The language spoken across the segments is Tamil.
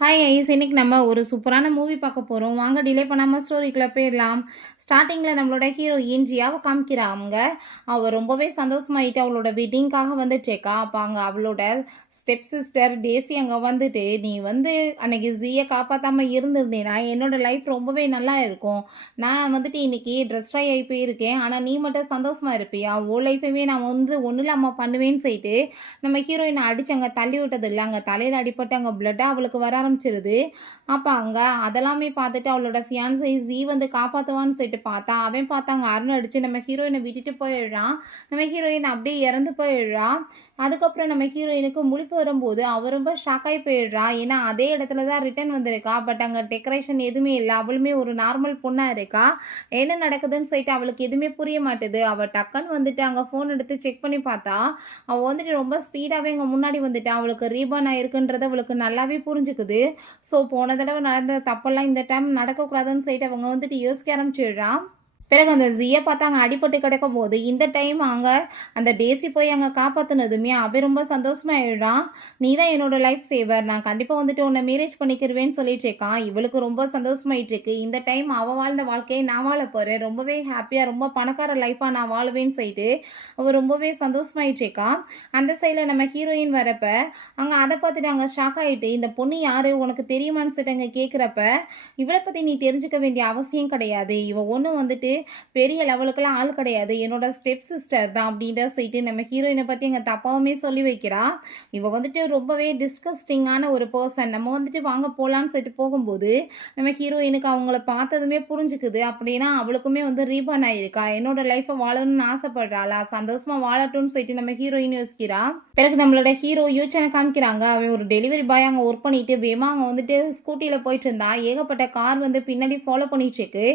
ஹாய் ஐஸ், இன்னைக்கு நம்ம ஒரு சூப்பரான மூவி பார்க்க போகிறோம். வாங்க டிலே பண்ணாமல் ஸ்டோரிக்குள்ளே போயிடலாம். ஸ்டார்டிங்கில் நம்மளோட ஹீரோயின் ஜியாவை காமிக்கிறாங்க. அவள் ரொம்பவே சந்தோஷமாயிட்டு அவளோட வெட்டிங்காக வந்துட்டுருக்கா. அப்போ அங்கே அவளோட ஸ்டெப் சிஸ்டர் டேசி அங்கே வந்துட்டு, நீ வந்து அன்னைக்கு ஜியை காப்பாற்றாமல் இருந்திருந்தேனா என்னோட லைஃப் ரொம்பவே நல்லா இருக்கும். நான் வந்துட்டு இன்னைக்கு ட்ரெஸ்டாய் ஆகி போயிருக்கேன், ஆனால் நீ மட்டும் சந்தோஷமாக இருப்பியா? ஓ லைஃபைவே நான் வந்து ஒன்றும் இல்லாமல் பண்ணுவேன்னு சொல்லிட்டு நம்ம ஹீரோயினை அடிச்சு அங்கே தள்ளி விட்டது இல்லை, அங்கே தலையில் அடிப்பட்டு அங்கே பிளட்டாக அவளுக்கு வர ஆரம்பிச்சிருது. அப்போ அங்கே அதெல்லாமே பார்த்துட்டு அவளோட ஃபியான்ஸை ஜீ வந்து காப்பாற்றுவான்னு சொல்லிட்டு பார்த்தா, அவன் பார்த்தாங்க அருண் அடித்து நம்ம ஹீரோயினை விட்டுட்டு போயிடுறான். நம்ம ஹீரோயின் அப்படியே இறந்து போயிடுறான். அதுக்கப்புறம் நம்ம ஹீரோயினுக்கு முழிப்பு வரும்போது அவள் ரொம்ப ஷாக்காகி போயிடுறா. ஏன்னா அதே இடத்துல தான் ரிட்டர்ன் வந்திருக்கா. பட் அங்கே டெக்கரேஷன் எதுவுமே இல்லை, அவளுமே ஒரு நார்மல் பொண்ணாக இருக்கா. என்ன நடக்குதுன்னு சொல்லிட்டு அவளுக்கு எதுவுமே புரிய மாட்டுது. அவள் டக்குன்னு வந்துட்டு அங்கே ஃபோன் எடுத்து செக் பண்ணி பார்த்தா, அவள் வந்துட்டு ரொம்ப ஸ்பீடாகவே இங்கே முன்னாடி வந்துட்டு அவளுக்கு ரீபான் ஆயிருக்குன்றது அவளுக்கு நல்லாவே புரிஞ்சுக்குது. ஸோ போன தடவை நடந்த தப்பெல்லாம் இந்த டைம் நடக்கக்கூடாதுன்னு சொல்லிட்டு அவங்க வந்துட்டு யோசிக்க ஆரம்பிச்சிடுறான். பிறகு அந்த ஜியை பார்த்து அங்கே அடிபட்டு கிடக்கும் போது இந்த டைம் அங்கே அந்த டேசி போய் அங்கே காப்பாற்றினதுமே அவன் ரொம்ப சந்தோஷமாயிடுறான். நீ தான் என்னோட லைஃப் சேவர், நான் கண்டிப்பாக வந்துட்டு உன்னை மேரேஜ் பண்ணிக்கிருவேன்னு சொல்லிட்டு இருக்கான். இவளுக்கு ரொம்ப சந்தோஷமாயிட்டு இருக்கு. இந்த டைம் அவள் வாழ்ந்த வாழ்க்கையை நான் வாழ போகிறேன், ரொம்பவே ஹாப்பியாக ரொம்ப பணக்கார லைஃபாக நான் வாழுவேன்னு சொல்லிட்டு அவள் ரொம்பவே சந்தோஷமாயிட்டு இருக்கான். அந்த சைடில் நம்ம ஹீரோயின் வரப்ப அங்கே அதை பார்த்துட்டு அங்கே ஷாக் ஆகிட்டு, இந்த பொண்ணு யார் உனக்கு தெரியுமான்னு சொல்லிட்டு அங்கே கேட்குறப்ப, இவளை பற்றி நீ தெரிஞ்சுக்க வேண்டிய அவசியம் கிடையாது, இவள் ஒன்று வந்துட்டு பெரிய லெவலுக்குலாம் ஆள் கிடையாது, என்னோட ஸ்டெப் சிஸ்டர் தான் அப்படின்ற சொல்லிட்டு நம்ம ஹீரோயினை பற்றி எங்கள் தப்பாவுமே சொல்லி வைக்கிறா. இவள் வந்துட்டு ரொம்பவே டிஸ்கஸ்டிங்கான ஒரு பர்சன். நம்ம வந்துட்டு வாங்க போகலான்னு சொல்லிட்டு போகும்போது நம்ம ஹீரோயினுக்கு அவங்கள பார்த்ததுமே புரிஞ்சுக்குது. அப்படின்னா அவளுக்குமே வந்து ரீபான் ஆயிருக்கா, என்னோட லைஃப்பை வாழணும்னு ஆசைப்படுறாளா, சந்தோஷமாக வாழட்டும்னு சொல்லிட்டு நம்ம ஹீரோயின் யோசிக்கிறா. பிறகு நம்மளோட ஹீரோ யோசனை காமிக்கிறாங்க. அவன் ஒரு டெலிவரி பாய் அங்கே ஒர்க் பண்ணிட்டு வேமா அங்கே வந்துட்டு ஸ்கூட்டியில் போயிட்டு இருந்தா. ஏகப்பட்ட கார் வந்து பின்னாடி ஃபாலோ பண்ணிட்டு இருக்கு.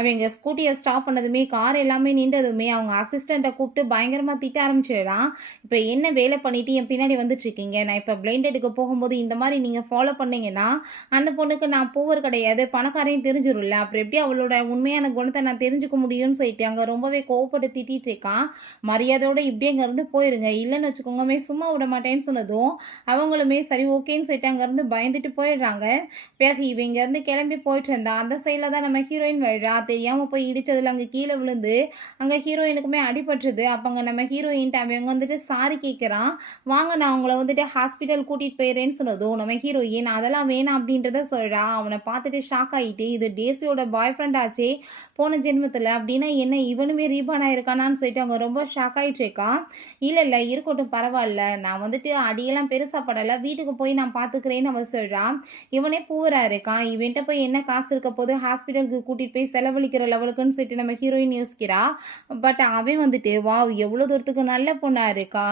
அவங்க ஸ்கூட்டியை ஸ்டாப் பண்ணதுமே கார் எல்லாமே நின்றதுமே அவங்க அசிஸ்டண்ட்டை கூப்பிட்டு பயங்கரமாக திட்ட ஆரம்பிச்சிடறான். இப்போ என்ன வேலை பண்ணிட்டு என் பின்னாடி வந்துட்டு இருக்கீங்க, நான் இப்போ பிளைண்டடுக்கு போகும்போது இந்த மாதிரி நீங்கள் ஃபாலோ பண்ணீங்கன்னா அந்த பொண்ணுக்கு நான் பூவர் கிடையாது பணக்காரையும் தெரிஞ்சிடும்ல, அப்புறம் எப்படி அவளோட உண்மையான குணத்தை நான் தெரிஞ்சுக்க முடியும்னு சொல்லிட்டு அங்கே ரொம்பவே கோவப்பட்டு திட்டிகிட்டு இருக்கான். மரியாதையோடு இப்படி அங்கேருந்து போயிருங்க, இல்லைன்னு வச்சுக்கோங்கமே சும்மா விட மாட்டேன்னு சொன்னதும் அவங்களுமே சரி ஓகேன்னு சொல்லிட்டு அங்கேருந்து பயந்துட்டு போயிடுறாங்க. பிறகு இவங்கேருந்து கிளம்பி போயிட்டு இருந்தா அந்த சைடில் தான் நம்ம ஹீரோயின் வழிறா. தெரியாமல் போய் இடிச்சதுல அங்கே கீழே விழுந்து அங்கே ஹீரோயினுக்குமே அடிபட்டுருது. அப்போ அங்கே நம்ம ஹீரோயின்ட்டு அவங்க வந்துட்டு சாரி கேட்குறான். வாங்க நான் அவங்கள வந்துட்டு ஹாஸ்பிட்டல் கூட்டிகிட்டு போயிடுறேன்னு சொன்னதும் நம்ம ஹீரோயின் அதெல்லாம் வேணாம் அப்படின்றத சொல்கிறா. அவனை பார்த்துட்டு ஷாக் ஆகிட்டு, இது டேசியோட பாய் ஃப்ரெண்ட் ஆச்சே போன ஜென்மத்தில், அப்படின்னா என்ன இவனுமே ரீபான் ஆயிருக்கானான்னு சொல்லிட்டு அவங்க ரொம்ப ஷாக் ஆகிட்டு இருக்கான். இல்லை இல்லை இருக்கட்டும் பரவாயில்ல, நான் வந்துட்டு அடியெல்லாம் பெருசாக படலை, வீட்டுக்கு போய் நான் பார்த்துக்கிறேன்னு அவன் சொல்கிறான். இவனே பூவராக இருக்கான், இவன்கிட்ட போய் என்ன காசு இருக்க போது ஹாஸ்பிட்டலுக்கு கூட்டிகிட்டு போய் செலவழிக்கிற லெவலுக்குன்னு சொல்லிட்டு நம்ம ஹீரோயின் யோசிக்கிறா. பட் அவன் வந்துட்டு வாவ் எவ்வளோ தூரத்துக்கு நல்ல பொண்ணாக இருக்கா,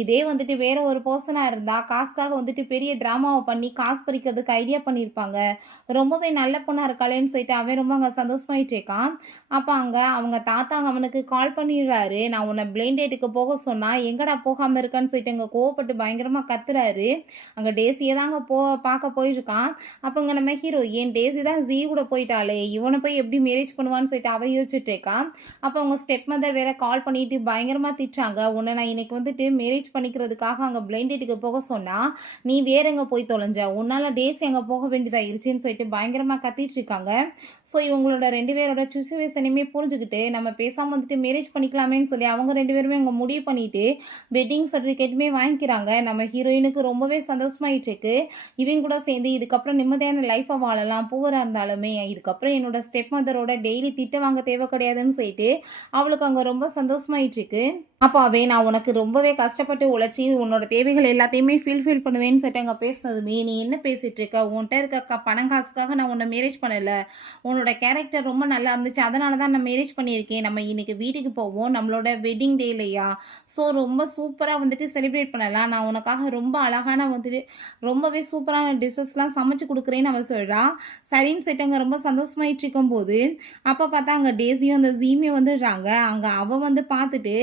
இதே வந்துட்டு வேற ஒரு பர்சனாக இருந்தால் காசுக்காக வந்துட்டு பெரிய ட்ராமாவை பண்ணி காசு பறிக்கிறதுக்கு ஐடியா பண்ணியிருப்பாங்க, ரொம்பவே நல்ல பொண்ணாக இருக்காளேன்னு சொல்லிட்டு அவன் ரொம்ப அங்கே சந்தோஷமாயிட்டு இருக்கான். அப்போ அங்கே அவங்க தாத்தா அவனுக்கு கால் பண்ணிடுறாரு. நான் உன்னை பிளைண்ட் டேட்டுக்கு போக சொன்னால் எங்கடா போகாமல் இருக்கான்னு சொல்லிட்டு அங்கே கோவப்பட்டு பயங்கரமாக கத்துறாரு. அங்கே டேசியை தான் அங்கே பார்க்க போயிருக்கான். அப்போ இங்கே நம்ம ஹீரோ ஏன் டேசி தான் ஜீ கூட போயிட்டாலே, இவனை போய் எப்படி மேரேஜ் பண்ணுவான்னு சொல்லிட்டு அவ யோசிச்சுட்டு இருக்கா. அப்போ அவங்க ஸ்டெப் மதர் வேற கால் பண்ணிட்டு பயங்கரமாக திட்டுறாங்க. உன்னை நான் இன்னைக்கு வந்துட்டு மேரேஜ் பண்ணிக்கிறதுக்காக அங்கே பிளைண்ட் டேட்டுக்கு போக சொன்னால் நீ வேற எங்கே போய் தொலைஞ்ச, உன்னால் டேசி அங்கே போக வேண்டியதாகிருச்சுன்னு சொல்லிட்டு பயங்கரமாக கத்திட்டு இருக்காங்க. ஸோ இவங்களோட ரெண்டு பேரோட சுச்சுவேஷனையுமே புரிஞ்சுக்கிட்டு நம்ம பேசாமல் வந்துட்டு மேரேஜ் பண்ணிக்கலாமேன்னு சொல்லி அவங்க ரெண்டு பேருமே அங்கே முடிவு பண்ணிட்டு வெட்டிங் சர்டிஃபிகேட்டுமே வாங்கிக்கிறாங்க. நம்ம ஹீரோயினுக்கு ரொம்பவே சந்தோஷமாயிட்டு இருக்கு. இவங்க கூட சேர்ந்து இதுக்கப்புறம் நிம்மதியான லைஃப்பை வாழலாம், பூவராக இருந்தாலுமே இதுக்கப்புறம் என்னோட ஸ்டெப் மதரோட டெய்லி திட்ட வாங்க தேவை கிடையாதுன்னு சொல்லிட்டு அவளுக்கு அங்கே ரொம்ப சந்தோஷமாயிட்டு இருக்கு. அப்பாவே நான் உனக்கு ரொம்பவே கஷ்டப்பட்டு உழைச்சி உன்னோட தேவைகள் எல்லாத்தையுமே ஃபீல் பண்ணுவேன்னு சொல்லிட்டு அங்கே பேசினதுமே, நீ என்ன பேசிகிட்டு இருக்க, உன்கிட்ட இருக்க பணம் காசுக்காக நான் உன்னை மேரேஜ் பண்ணலை, உன்னோட கேரக்டர் ரொம்ப நல்லா இருந்துச்சு அதனால தான் நான் மேரேஜ் பண்ணியிருக்கேன், நம்ம இன்னைக்கு வீட்டுக்கு போவோம் நம்மளோட வெட்டிங் டே இல்லையா, ஸோ ரொம்ப சூப்பராக வந்துட்டு செலிப்ரேட் பண்ணலாம், நான் உனக்காக ரொம்ப அழகான வந்துட்டு ரொம்பவே சூப்பரான டிஷ்ஷஸ்லாம் சமைச்சு கொடுக்குறேன்னு அவள் சொல்கிறான். சரின்னு சொல்லிட்டு அங்கே ரொம்ப சந்தோஷமாயிட்டு இருக்கும்போது அப்போ பார்த்தா அங்கே டேசியும் அந்த ஜீமே வந்துடுறாங்க. அங்கே அவள் வந்து பார்த்துட்டு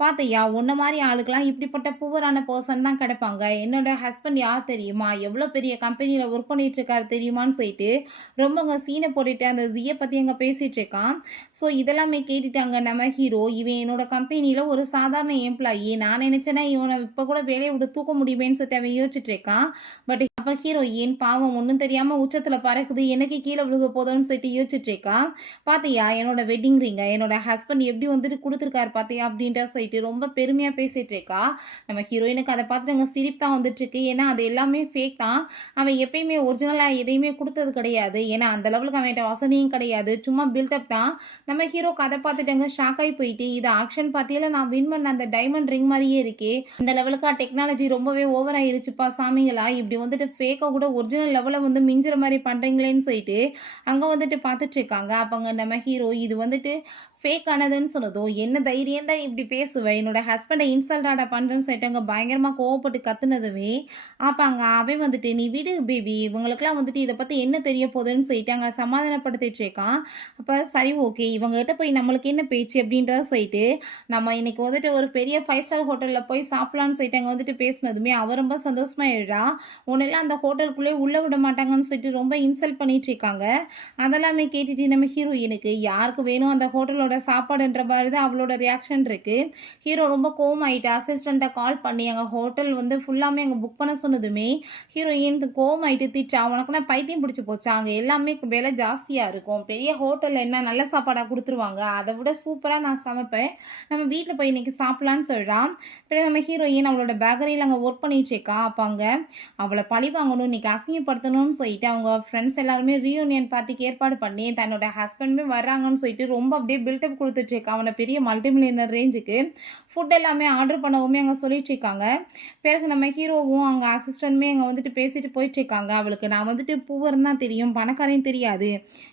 "பாத்தியா, உன்ன மாரி ஆளுக்கெல்லாம் இப்படிப்பட்ட புவரான பெர்சன் தான் கிடைப்பாங்க. என்னோட ஹஸ்பண்ட் யார் தெரியுமா? எவ்வளோ பெரிய கம்பெனில ஒர்க் பண்ணிட்டு இருக்காரு தெரியுமான்னு" சொல்லிட்டு ரொம்ப அங்க சீன போட்டுட்டு அந்த ஜிய பத்தி அங்க பேசிட்டு இருக்கான். ஸோ இதெல்லாமே கேட்டுட்டாங்க நம்ம ஹீரோ, "இவன் என்னோட கம்பெனில ஒரு சாதாரண எம்ப்ளாயி. நான் நினைச்சேன்னா இவன இப்ப கூட வேலைய விட்டு தூக்க முடியுமேன்னு" சொல்லிட்டு அவன் யோசிச்சுட்டு இருக்கான். பட் அப்ப ஹீரோயின் பாவம் ஒண்ணும் தெரியாம உச்சத்துல பறக்குது. எனக்கு கீழ விழுக போதோன்னு சொல்லிட்டு யோசிச்சுட்டு இருக்கா. "பாத்தியா என்னோட வெட்டிங் ரிங்க என்னோட ஹஸ்பண்ட் எப்படி வந்துட்டு குடுத்துருக்காரு பாத்தியா?" அப்படின்ட்டு சொல்லிட்டு ரொம்ப பெருமையா பேசிட்டு இருக்கா. நம்ம ஹீரோயினுக்கு அத பார்த்துட்டு அங்க சிரிப்பு தான் வந்துட்டு இருக்கு. ஏன்னா அது எல்லாமே ஃபேக் தான். அவன் எப்பயுமே ஒரிஜினலா எதையுமே குடுத்தது கிடையாது. ஏன்னா அந்த லெவலுக்கு அவன்கிட்ட வசதியும் கிடையாது. சும்மா பில்டப் தான். நம்ம ஹீரோக்கு அத பார்த்துட்டு அங்க ஷாக் ஆயி போயிட்டு, "இது ஆக்ஷன் பார்ட்டியில நான் வின் பண்ண அந்த டைமண்ட் ரிங் மாரியே இருக்கே. இந்த லெவலுக்கா டெக்னாலஜி ரொம்பவே ஓவர் ஆயிருச்சுப்பா சாமிங்களா. இப்படி வந்துட்டு ஃபேக்கா கூட ஒரிஜினல் லெவல வந்து மிஞ்சுற மாரி பண்றீங்களேன்னு" சொல்லிட்டு அங்க வந்துட்டு பார்த்துட்டு இருக்காங்க. அப்ப அங்க நம்ம ஹீரோ இது வந்துட்டு ஃபேக் ஆனதுன்னு சொன்னதும், "என்ன தைரியம் தான் இப்படி பேசுவ? என்னோட ஹஸ்பண்ட இன்சல்ட்டாடா பண்றேன்னு" சொல்லிட்டு அங்க பயங்கரமா கோவப்பட்டு கத்துனதுமே, அப்ப அங்க அவன் வந்துட்டு, "நீ விடு பேபி, இவங்களுக்கெல்லாம் வந்துட்டு இத பத்தி என்ன தெரிய போதுன்னு" சொல்லிட்டு அங்க சமாதானப்படுத்திட்டு இருக்கான். அப்ப சரி ஓகே, இவங்ககிட்ட போய் நம்மளுக்கு என்ன பேச்சு அப்படின்றத சொல்லிட்டு, நம்ம இன்னைக்கு வந்துட்டு ஒரு பெரிய 5 ஸ்டார் ஹோட்டல்ல போய் சாப்பிடலான்னு சொல்லிட்டு அங்க வந்துட்டு பேசினதுமே, அவ ரொம்ப சந்தோஷமாயிடுறா. உன்னெல்லாம் அந்த ஹோட்டலுக்குள்ளே உள்ள விட மாட்டாங்கன்னு சொல்லிட்டு ரொம்ப இன்சல்ட் பண்ணிட்டு இருக்காங்க. அதெல்லாமே கேட்டுட்டு நம்ம ஹீரோயினுக்கு யாருக்கு வேணும் அந்த ஹோட்டலோட சாப்பாடுன்ற மாதிரி தான் அவளோட ரியாக்ஷன் இருக்கு. ஹீரோ ரொம்ப கோவமாயிட்டு அசிஸ்டண்ட்ட கால் பண்ணி அங்க ஹோட்டல் வந்து ஃபுல்லாமே அங்க புக் பண்ண சொன்னதுமே, ஹீரோயின் கோவமாயிட்டு திட்டுறா, "உனக்குன்னா பைத்தியம் பிடிச்சு போச்சா? அங்க எல்லாமே விலை ஜாஸ்தியா இருக்கும். பெரிய ஹோட்டல்ல என்ன நல்ல சாப்பாடா குடுத்துருவாங்க. அத விட சூப்பரா நான் சமைப்பேன். நம்ம வீட்ல போய் இன்னைக்கு சாப்பிடலான்னு" சொல்றா. பிறகு நம்ம ஹீரோயின் அவளோட பேக்கரியில அங்க ஒர்க் பண்ணிட்டு இருக்கா. அப்ப அங்க அவள பழிவாங்கணும், இன்னைக்கு அசிங்கப்படுத்தணும்னு சொல்லிட்டு அவங்க ஃப்ரெண்ட்ஸ் எல்லாருமே ரீயூனியன் பார்ட்டிக்கு ஏற்பாடு பண்ணி, தன்னோட ஹஸ்பண்டுமே வர்றாங்கன்னு சொல்லிட்டு ரொம்ப அப்படியே பில்டப் குடுத்துட்டு இருக்கா. அவன பெரிய மல்டி மில்லியனர் ரேஞ்சுக்கு. ஃபுட் எல்லாமே ஆர்டர் பண்ணவுமே அங்க சொல்லிட்டு இருக்காங்க. பிறகு நம்ம ஹீரோவும் அங்க அசிஸ்டன்ட்மே அங்க வந்துட்டு பேசிட்டு போயிட்டு இருக்காங்க. அவளுக்கு நான் வந்துட்டு பூவர்ன்னு தான் தெரியும், பணக்காரன் தெரியாது.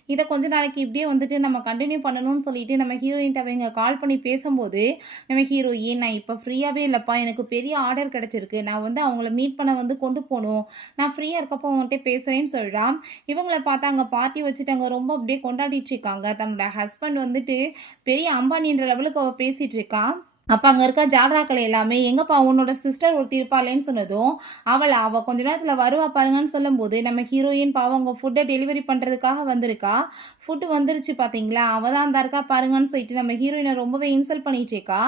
இத கொஞ்ச நாளைக்கு இப்படியே வந்துட்டு நம்ம கன்டின்யூ பண்ணணும்னு சொல்லிட்டு நம்ம ஹீரோயின்ட்ட அவங்க கால் பண்ணி பேசும்போது, நம்ம ஹீரோயின், "நான் இப்ப ஃப்ரீயாவே இல்லப்பா. எனக்கு பெரிய ஆர்டர் கிடைச்சிருக்கு. நான் வந்து அவங்கள மீட் பண்ண வந்து கொண்டு போணும். நான் ஃப்ரீயா இருக்கப்போ உன்கிட்ட பேசுறேன்னு" சொல்றா. இவங்கள பார்த்தா அங்க பார்ட்டி வச்சுட்டு அங்க ரொம்ப அப்படியே கொண்டாடிட்டு இருக்காங்க. தன்னோட ஹஸ்பண்ட் வந்துட்டு பெரிய அம்பானின்ற லெவலுக்கு அவ பேசிட்டு இருக்கா. அப்ப அங்க இருக்க ஜால்ராக்கள் எல்லாமே, "எங்கப்பா உன்னோட சிஸ்டர் ஒருத்தி இருப்பாளேன்னு" சொன்னதும், அவ கொஞ்ச நேரத்துல வருவா பாருங்கன்னு சொல்லும்போது, நம்ம ஹீரோயின் பாவம் அங்க ஃபுட்ட டெலிவரி பண்றதுக்காக வந்திருக்கா. ஃபுட் வந்துருச்சு பாத்தீங்களா, அவ தான் இந்தா இருக்கா பாருங்கன்னு சொல்லிட்டு நம்ம ஹீரோயின ரொம்பவே இன்சல்ட் பண்ணிட்டு இருக்கா.